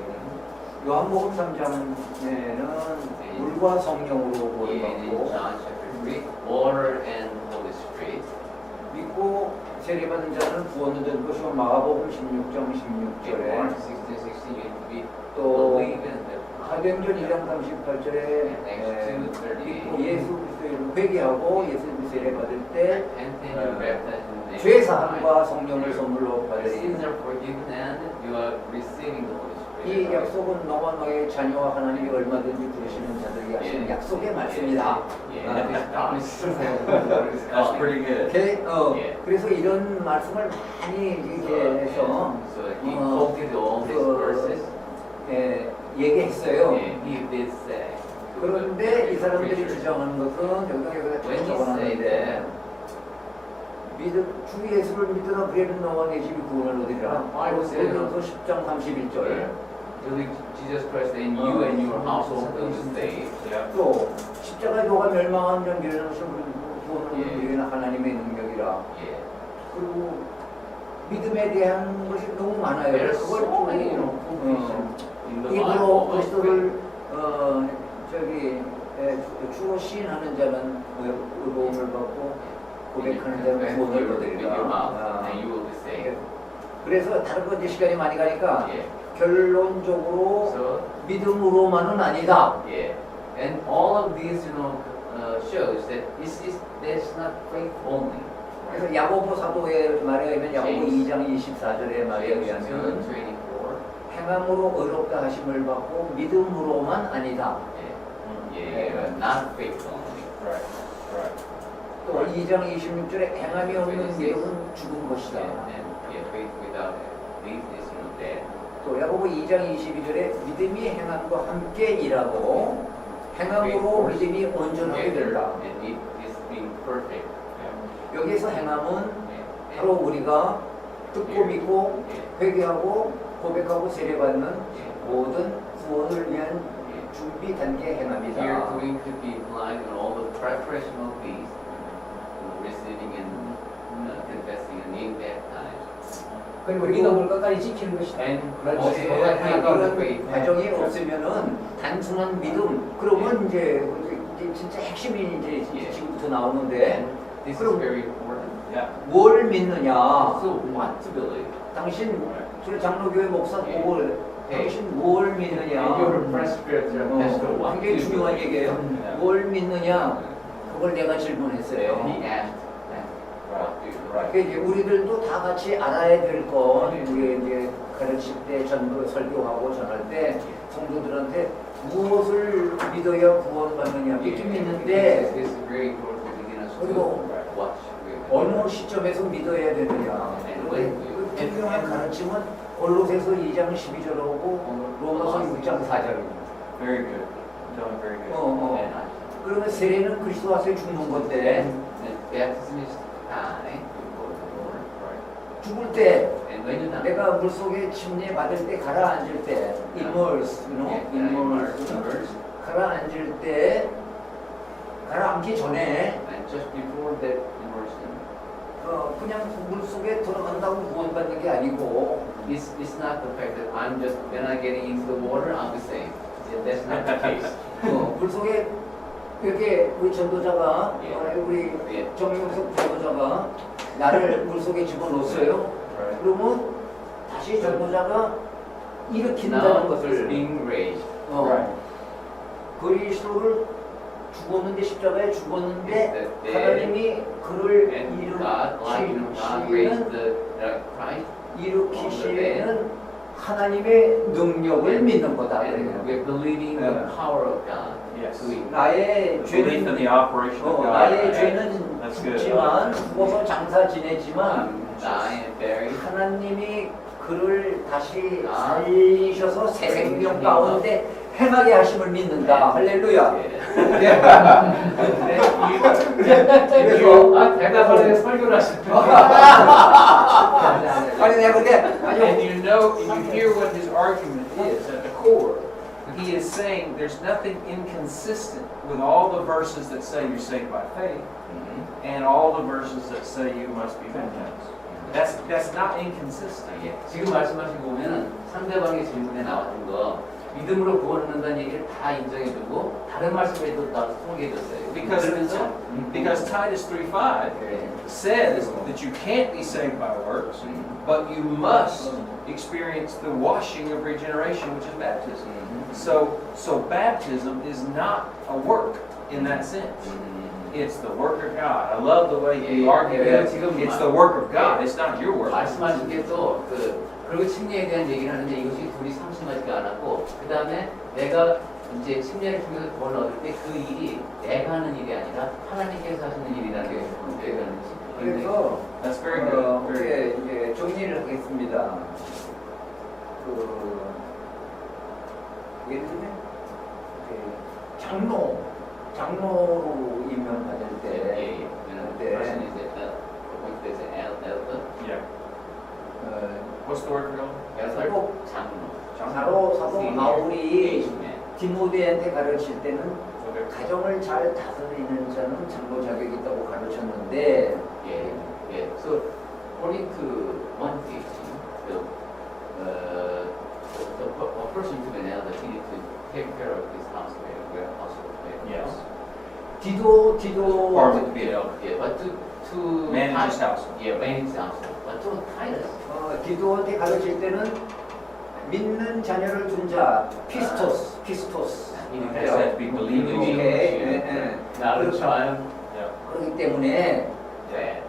요한복음 3장에는 물과 성령으로 In 구원받고 John chapter 3, water and Holy Spirit. 믿고 세례받은 자는 구원을 얻은 것이고 마가복음 16장 In 16절에 Mark 16:16, you have to be 또 believe in the 사도행전 2장 38절에 예수 그리스도를 회개하고 예수 그리스도 세례받을 때 and then you baptize in the name 죄 of 사함과 Christ. 성령을 선물로 Your 받으리. sins are forgiven and you are receiving the Holy 이 Spirit. 약속은 너만의 자녀와 하나님이 얼마든지 부르시는 자들에게 하시는 약속의 말씀이다. Yeah, that is promise. That's pretty good. 오케이? 예. 그래서 이런 말씀을 많이 이렇게 해서 So he quoted all these verses. 얘기했어요. Yeah, he did say. 그런데 이 사람들이 주장하는 것은 여기다 When he 적어놨는데 said 주 예수를 믿으라 그에는 너와 내 집이 구원을 얻으리라. 고린도서 10장 31절. believe Jesus Christ and you and your household will be saved. Yeah. 또 십자가 도가 멸망한 자 미련한 것을 구원을 예. 얻는 하나님의 능력이라. Yeah. 그리고 믿음에 대한 것이 너무 많아요. There are 그걸 so many 또 in the 입으로 Bible. 그리스도를 주로 시인하는 자는 의로움을 받고 고백하는 자는 구원을 얻으리라. And you will be saved. 그래서 다른 건 이제 시간이 많이 가니까 Yeah. 결론적으로 So 믿음으로만은 아니다. yeah, and all of these, shows that that's not faith only. 그래서 야고보 사도의 말에 의하면 야고보 James. 2장 24절의 말에 James 의하면 2:24. 행함으로 의롭다 하심을 받고 믿음으로만 아니다. Yeah, not faith only. Right. Right. 또 2장 26절에 행함이 없는 믿음은 죽은 것이다. And faith without faith is dead. 또 야고보 2장 22절에 믿음이 행함과 함께 일하고 행함으로 믿음이 온전하게 된다. And it is being perfect. 여기서 행함은 Yeah. 바로 우리가 듣고 믿고 회개하고 고백하고 세례받는 모든 구원을 위한 준비 단계 You're 행함이다. going to be applying on all the preparation of these, receiving and confessing and being baptized. 그리고 믿음을 끝까지 지키는 것이다. And 그렇지. also 이런 faith. 과정이 없으면은 단순한 믿음 그러면 이제 진짜 핵심이 이제 지금부터 나오는데 This is 그럼 very important. Yeah. 뭘 믿느냐? So what to believe? 당신 저 장로교회 목사 보고 당신 뭘 믿느냐? And your presbyter, pastor, what do 굉장히 you 중요한 believe? 얘기예요. 뭘 믿느냐? 그걸 내가 질문했어요. He asked that, what do you believe? 그러니까 이제 우리들도 다 같이 알아야 될 건 우리 이제 가르칠 때 전도 설교하고 전할 때 성도들한테 무엇을 믿어야 구원받느냐 믿긴 믿는데 This is very important to begin us to 그리고 what we 어느 시점에서 믿어야 되느냐. 그 분명한 가르침은 골로새서 2장 12절하고 로마서 6장 4절입니다. Very good. Doing very good. 어. 그러면 세례는 그리스도 앞에 죽는 건데 baptism is dying. 죽을 때 And when you die, 내가 물속에 침례 받을 때 가라앉을 때 immerse, immerse 가라앉을 때 가라앉기 전에 and just before that immersion, 그냥 물속에 들어간다고 구원받는 게 아니고 it's not the fact that I'm just when I get into the water, I'm the same. Yeah, that's not the case. 물속에 이렇게 우리 전도자가 예. 우리 예. 정용석 전도자가 나를 물속에 집어넣었어요. 그러면 다시 전도자가 일으킨다는 Now it's 것을 being raised. Right. 그리스도를 죽었는데 십자가에 죽었는데 네. 하나님이 그를 And God, like God raised the Christ, 일으키시는 하나님의 능력을 믿는 거다. and 그래요. we're believing the power of God. Yes. to it. 나의 Belief in 죄는 the operation of God. 나의 Right? 죄는 That's good. 죽지만 죽어서 장사 지내지만 Die and buried. 하나님이 그를 다시 살리셔서 새 생명 가운데 행하게 하심을 믿는다. 할렐루야. 그래서 대답을 설교를 하시는 아니 내가 근데 And you know, and you hear what his argument is at the core. He is saying there's nothing inconsistent with all the verses that say you're saved by faith and all the verses that say you must be baptized. That's not inconsistent. 지금 말씀하신 거 보면은 상대방의 질문에 나왔던 거 믿음으로 구원받는다는 얘기를 다 인정해주고 다른 말씀에도 다 소개해줬어요. Because Titus 3:5 says that you can't be saved by works, but you must experience the washing of regeneration, which is baptism. So baptism is not a work in that sense. It's the work of God. I love the way you argue that. It's the work of God. It's not your work. 말씀하신 게 또 그리고 침례에 대한 얘기를 하는데 이것이 둘이 상심하지가 않았고 그 다음에 내가 이제 침례를 통해서 구원을 얻을 때 그 일이 내가 하는 일이 아니라 하나님께서 하시는 일이라는 게 얘기하는 것이 그래서 That's very good. Very good. 이제 정리를 하겠습니다. 예를 들면 장로로 임명받을 때 person is there's an elder, Yeah. What's the word for elder? elder, 장로, 사도 바울이 Amen. 디모데한테 가르칠 때는 Okay. 가정을 잘 다스리는 자는 장로 자격이 있다고 가르쳤는데 So according to 115, a person to be an elder, he needs to take care of his household, Yes. 디도 Part of it to be an elder. Yeah, but to Manage his household. Yeah, manage his household. But to Titus, 디도한테 가르칠 때는 믿는 자녀를 둔 자 피스토스 he Has to be believing. not a child. Yeah. 그렇기 때문에 Yeah.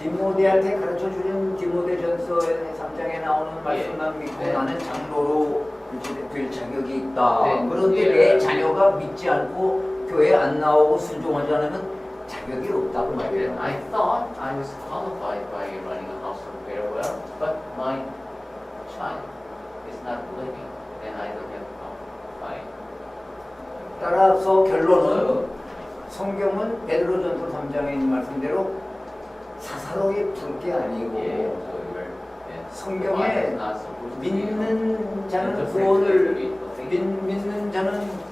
디모데한테 가르쳐주는 디모데전서 3장에 나오는 말씀만 믿고 네. 나는 장로로 될 자격이 있다. 네. 그런데 예. 내 자녀가 믿지 않고 교회 안 나오고 순종하지 않으면 자격이 없다고 말해요. I thought I was qualified by running a household very well, but my child is not living, and I don't have qualified. 따라서 결론은 성경은 베드로전서 3장에 있는 말씀대로 사사로이 풀 게 아니고 Yeah, so we're, yeah. 성경에 God is not supposed to be, 믿는 자는 interpret 구원을 it. 믿는 자는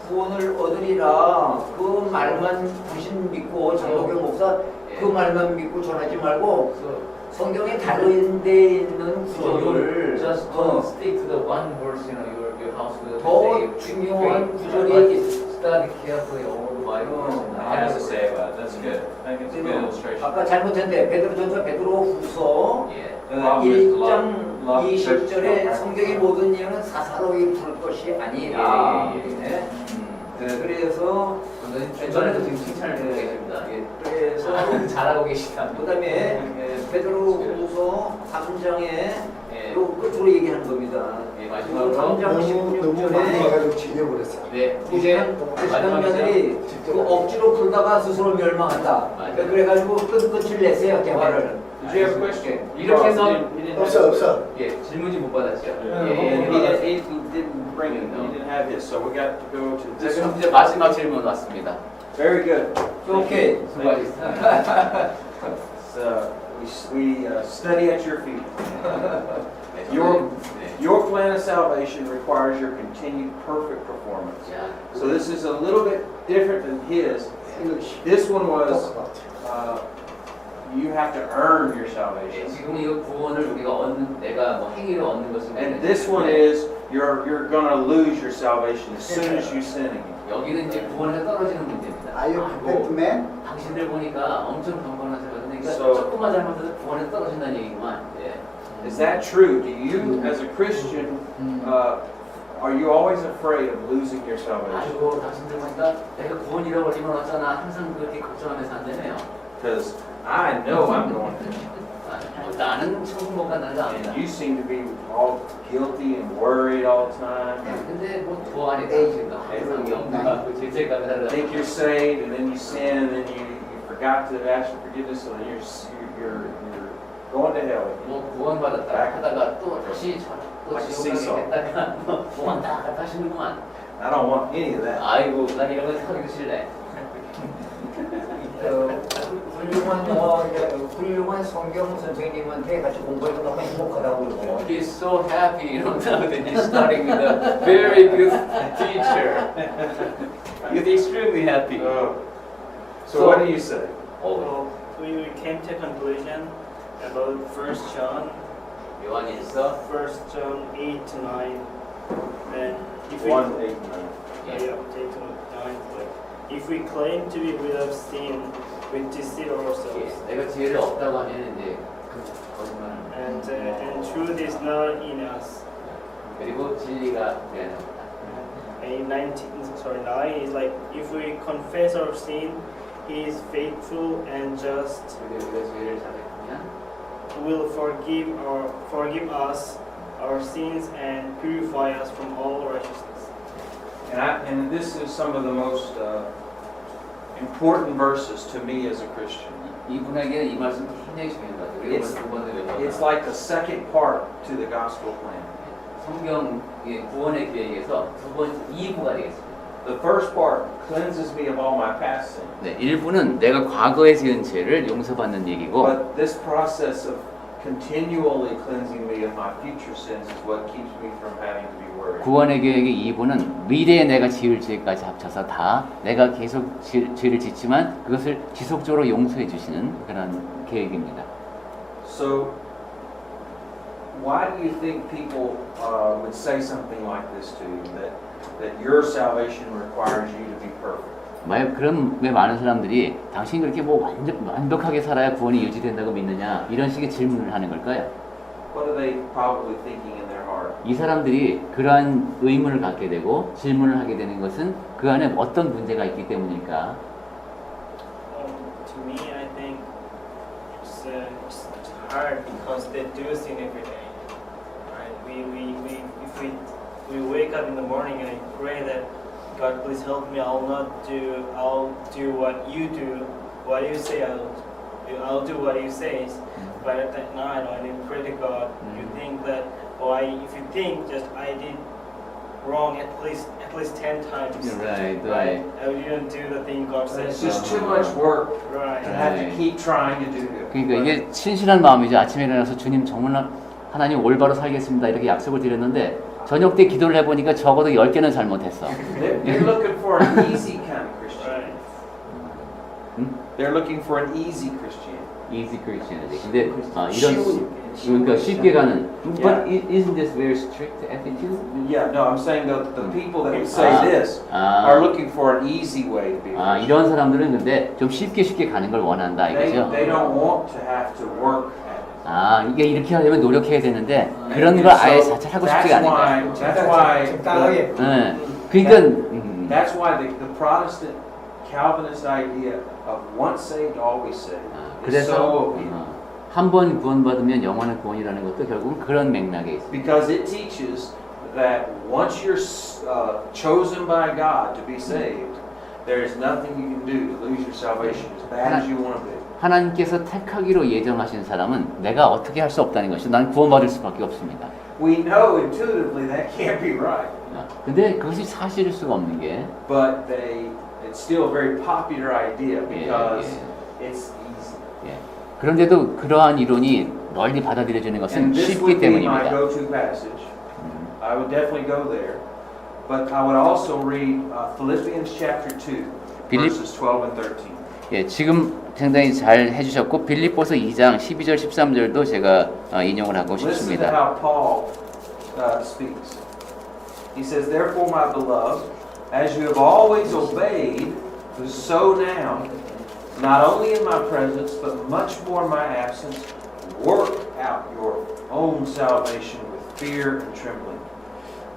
구원을 얻으리라 그 말만 당신 믿고 장로교 목사 그 말만 믿고 전하지 말고 So 성경에 다른 데 있는 So you 구절을 just don't stick to the one verse, your house will 더 say, 중요한 but 구절이 study carefully all the Bible. It has to say about it. That's good. I think it's a good illustration. 아까 잘못했는데 베드로전서 베드로후서 예. 1장 love 20절에 성경의 모든 이유는 사사로이 부를 것이 아니라. 예, 예. 네. 그래서 주변에도 지금 칭찬을 듣고 계십니다. 예. 그래서 잘하고 계시다. 그다음에 베드로후서 3장에 예. 요 끝으로 얘기하는 겁니다. 예, 마지막으로 3장 너무 많이 16절에 와가지고 질려버렸어. 네, 이제 이제 시간면들이 그 억지로 풀다가 스스로 멸망한다. 맞아요. 그래가지고 끝을 내세요 대화를. Did you have a question? 이렇게 해서 He didn't have 없어 a 없어. 예, 질문이 못 받았죠. Yeah. 예, 예, He didn't bring it. He didn't have his. So we got to go to 자, this 그럼 one. 이제 마지막 질문 왔습니다. Very good. 오케이. 수고하셨습니다. So we study at your feet. 네, Your 네. your plan of salvation requires your continued perfect performance. 자, So this is a little bit different than his. English. This one was Talk about. you have to earn your 예, salvation. 지금 이 구원을 우리가 얻는 내가 뭐 행위로 얻는 것은 And this one is you're gonna lose your salvation as soon as you sin again. 여기는 이제 구원에 떨어지는 문제입니다. Are you perfect man? 당신들 보니까 엄청 경건하세요. 그러니까 So- 조금만 잘못해도 구원에 떨어진다는 얘기구만. 예. Is that true? Do you, as a Christian, are you always afraid of losing your salvation? 아이고 당신들 보니까 내가 구원 잃어버리면 어쩌나 항상 그렇게 걱정하면서 산다며요. Because I know I'm going to. 나는 천국 못 간다는 거 And 압니다. you seem to be all guilty and worried all the time. 근데 뭐 부활에 당신도 항상 영광하고 죄책감을 하려. Think you're saved, and then you sin, and then you forgot to ask for forgiveness, and you're going to hell. 뭐 구원받았다 하다가 또 다시 또 Like a 지옥 seesaw. 가게 됐다가 뭐 왔다 갔다 하시는구만. I don't want any of that. 아이고 난 이런 거 하기 싫네. 훌륭한 성경 선생님한테 같이 공부해서 너무 행복하다고 그러고. He's so happy, you know, now that he's starting with a very good teacher. He's extremely happy. So what do you say? 어, We came to a conclusion about 1 John, 요한일서 1 John 8 to 9. And if we, 1, 8, 9. yeah, 8 to 9. But if we claim to be without sin, we deceive ourselves. 내가 지혜를 없다고 하면 이제 그 거짓말을. And truth is not in us. 그리고 진리가 우리 안에 없다. And 9 is like, if we confess our sin, He is faithful and just, 우리가 지혜를 자백하면 will forgive us our sins and purify us from all righteousness. And this is some of the most important verses to me as a Christian. 이분에게 이 말씀 굉장히 중요한 것 같아요. It's- 두 번을 It's 외워봐. like the second part to the gospel plan. 성경 구원의 계획에서 두 번째 2부가 되겠습니다. The first part cleanses me of all my past sin. 네, 1부는 내가 과거에 지은 죄를 용서받는 얘기고 But this process of continually cleansing me of my future sins is what keeps me from having to be worried. 구원의 계획의 2부는 미래에 내가 지을 죄까지 합쳐서 다 내가 계속 죄를 짓지만 그것을 지속적으로 용서해 주시는 그런 계획입니다. So, why do you think people would say something like this to you, that your salvation requires you to be perfect? 그럼 왜 많은 사람들이 당신 그렇게 뭐 완벽하게 살아야 구원이 유지된다고 믿느냐 이런 식의 질문을 하는 걸까요? What are they probably thinking in their heart? 이 사람들이 그러한 의문을 갖게 되고 질문을 하게 되는 것은 그 안에 어떤 문제가 있기 때문일까? To me, I think it's hard because they do sin every day. Right? If we wake up in the morning and I pray that God, please help me. I'll do what you do, what you say. I'll do what you say. But at that night, when you pray to God, you think that, if you think just I did wrong at least 10 times. Right. I didn't do the thing God said. It's just too much work to Right. have to keep trying to do it. 그러니까 이게 신실한 마음이죠. 아침에 일어나서 주님 정말 하나님 올바로 살겠습니다 이렇게 약속을 드렸는데 저녁 때 기도를 해보니까 적어도 10개는 잘못했어. They're looking for an easy kind of Christian. Right. They're looking for an easy Christianity. easy Christianity. 근데 그러니까 쉽게 가는. But isn't this very strict attitude? Yeah, no, I'm saying the people that would say this 아. are looking for an easy way to be a 아, Christian. 이런 사람들은 근데 좀 쉽게 가는 걸 원한다 이거죠. They don't want to have to work at it. 아, 이게 이렇게 하려면 노력해야 되는데 그런 걸 아예 자체 하고 싶지가 않으니까. That's why. 적당하게. 네. 그러니까 That's why the Protestant Calvinist idea of once saved, always saved is so appealing. 한 번 구원받으면 영원한 구원이라는 것도 결국은 그런 맥락에 있습니다. Because it teaches that once you're chosen by God to be saved, there is nothing you can do to lose your salvation as bad as you want to be. 하나님께서 택하기로 예정하신 사람은 내가 어떻게 할 수 없다는 것이 난 구원받을 수밖에 없습니다. We know intuitively that can't be right, 근데 그것이 사실일 수가 없는 게 but it's still a very popular idea because it's easy. 예. 그런데도 그러한 이론이 널리 받아들여지는 것은 And this 쉽기 would be my 때문입니다. go-to passage. I would definitely go there. But I would also read Philippians chapter 2, verses 12 and 13. 예, 지금 상당히 잘 해주셨고 빌립보서 2장 12절 13절도 제가 인용을 하고 Listen to 싶습니다. how Paul speaks. He says, "Therefore, my beloved, as you have always obeyed, so now, not only in my presence, but much more in my absence, work out your own salvation with fear and trembling."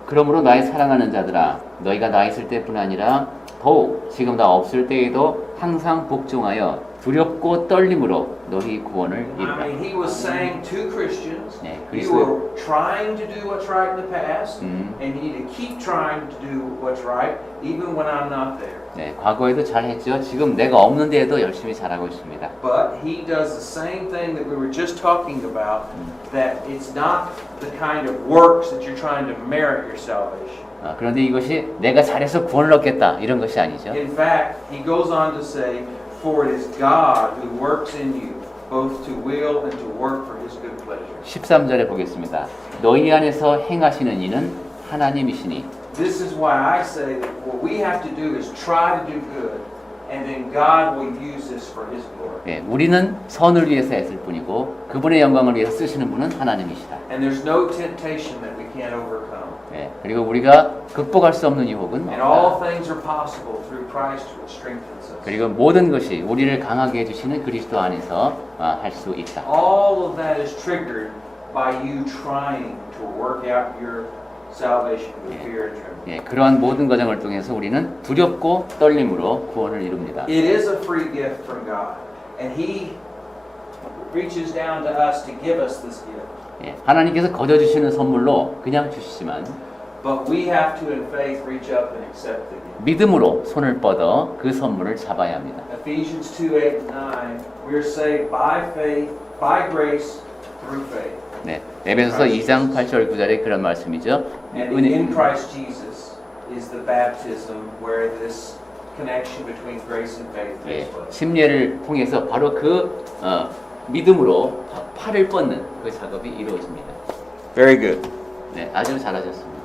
그러므로 나의 사랑하는 자들아 너희가 나 있을 때뿐 아니라 더욱 지금 나 없을 때에도 항상 복종하여 두렵고 떨림으로 너희 구원을 I 이루라. mean, he was saying to Christians, 네, you were trying to do what's right in the past, and you need to keep trying to do what's right, even when I'm not there. 네, 과거에도 잘했죠. 지금 내가 없는 데에도 열심히 잘하고 있습니다. But he does the same thing that we were just talking about, that it's not the kind of works that you're trying to merit your salvation. 그런데 이것이 내가 잘해서 구원을 얻겠다 이런 것이 아니죠. In fact, he goes on to say, "For it is God who works in you, both to will and to work for his good pleasure." 13절에 보겠습니다. 너희 안에서 행하시는 이는 하나님이시니. This is why I say that what we have to do is try to do good, and then God will use this for his glory. 예, 우리는 선을 위해서 애쓸 뿐이고 그분의 영광을 위해서 쓰시는 분은 하나님이시다. And there's no temptation that we can't overcome. 예, 그리고 우리가 극복할 수 없는 유혹은 And all 없다. things are possible through Christ who strengthens us. 그리고 모든 것이 우리를 강하게 해주시는 그리스도 안에서 할 수 있다. All of that is triggered by you trying to work out your salvation with fear and trembling. 예, 그러한 모든 과정을 통해서 우리는 두렵고 떨림으로 구원을 이룹니다. It is a free gift from God, and He reaches down to us to give us this gift. 예, 하나님께서 거저 주시는 선물로 그냥 주시지만 But we have to, in faith, reach up and accept it. 믿음으로 손을 뻗어 그 선물을 잡아야 합니다. Ephesians 2:8 and 9, we are saved by faith, by grace, through faith. 네, 에베소서 2장 8절 9절에 그런 말씀이죠. And in Christ Jesus is the baptism where this connection between grace and faith 예, takes place. 침례를 통해서 바로 그 믿음으로 팔을 뻗는 그 작업이 이루어집니다. Very good. 네, 아주 잘하셨습니다.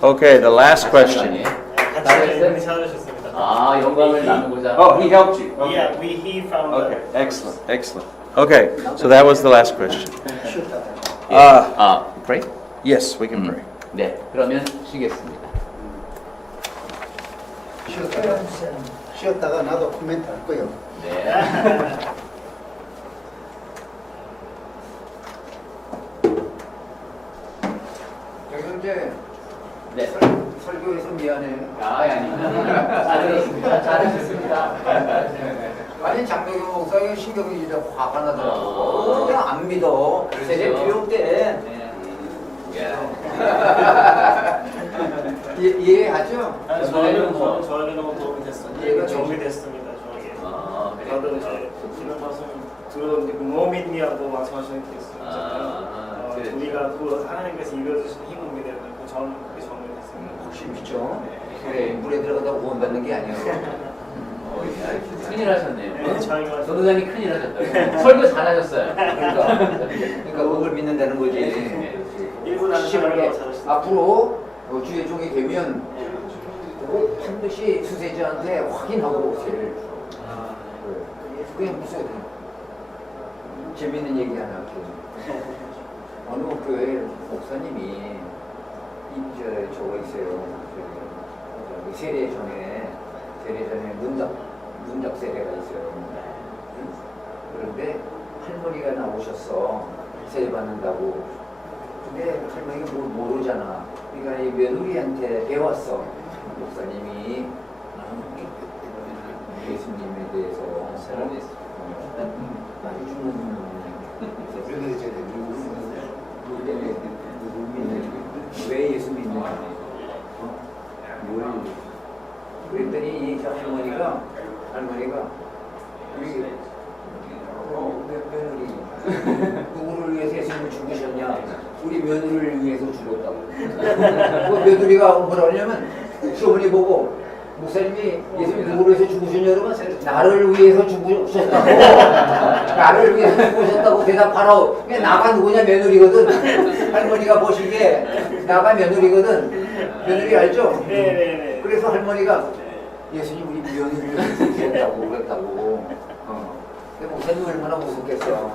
Okay, the last question. 같이 많이 찾아주셨습니다. 아, 영광을 나누고자. Oh, he helped you. Okay. Yeah, he found Okay, that. excellent, excellent. Okay, so that was the last question. pray? Yes, we can pray. 네, 그러면 쉬겠습니다. 쉬었다가 나도 코멘트 할 거예요. 네. 정영재, 네. 설교에서 미안해. 아닙니다. 잘하셨습니다. 잘하셨습니다. 아니 장동영 목사가 신경이 진짜 화가 나더라고. 어. 그냥 안 믿어. 그렇죠. 세대 필요 없대. 이해하죠? 저에게 너무 도움이 됐어요. 얘가 도움이 됐습니다. 저에게. 그래요? 저도 이제 이런 말씀 들었는데 no meet me하고 말씀하시는 게 있어요. 그렇죠. 우리가 그 하나님께서 이루어주신 힘을 믿어야 되고 저는 그게 도움이 됐습니다. 혹시 믿죠? 그래 물에 들어가다 구원받는 게 아니에요. 큰일 하셨네요. 네, 저희가 전도장이 큰일 하셨다고. 설교 잘하셨어요. 그러니까 그걸 믿는다는 거지. 네. 1분 안에 심하게 잘하셨습니다. 앞으로 주의 종이 되면 꼭 반드시 수세자한테 확인하고 오세요. 그냥 무슨 재밌는 얘기 하나 할게요. 어느 교회 목사님이 저거 있어요. 세례전에 문답 세례가 있어요. 응? 그런데 할머니가 나오셨어. 세례 받는다고. 근데 할머니가 뭘 모르잖아. 그러니까 이 며느리한테 배웠어. 목사님이 예수님에 대해서 많이 주는 왜 예수 믿느냐? 그랬더니 저 할머니가 우리 며느리 누구를 위해서 예수님을 죽으셨냐? 우리 며느리를 위해서 죽었다고. 그 며느리가 뭐라 그러냐면 시어머니 보고 목사님이 예수님 누구를 위해서 죽으셨냐 그러면 나를 위해서 죽으셨다고. 나를 위해서 죽으셨다고 대답하라. 그게 나가 누구냐? 며느리거든. 할머니가 보시기에 나가 며느리거든. 며느리 알죠? 네네네. 그래서 할머니가 예수님 우리 며느리를 죽으셨다고 그랬다고. 근데 목사님 얼마나 무섭겠어.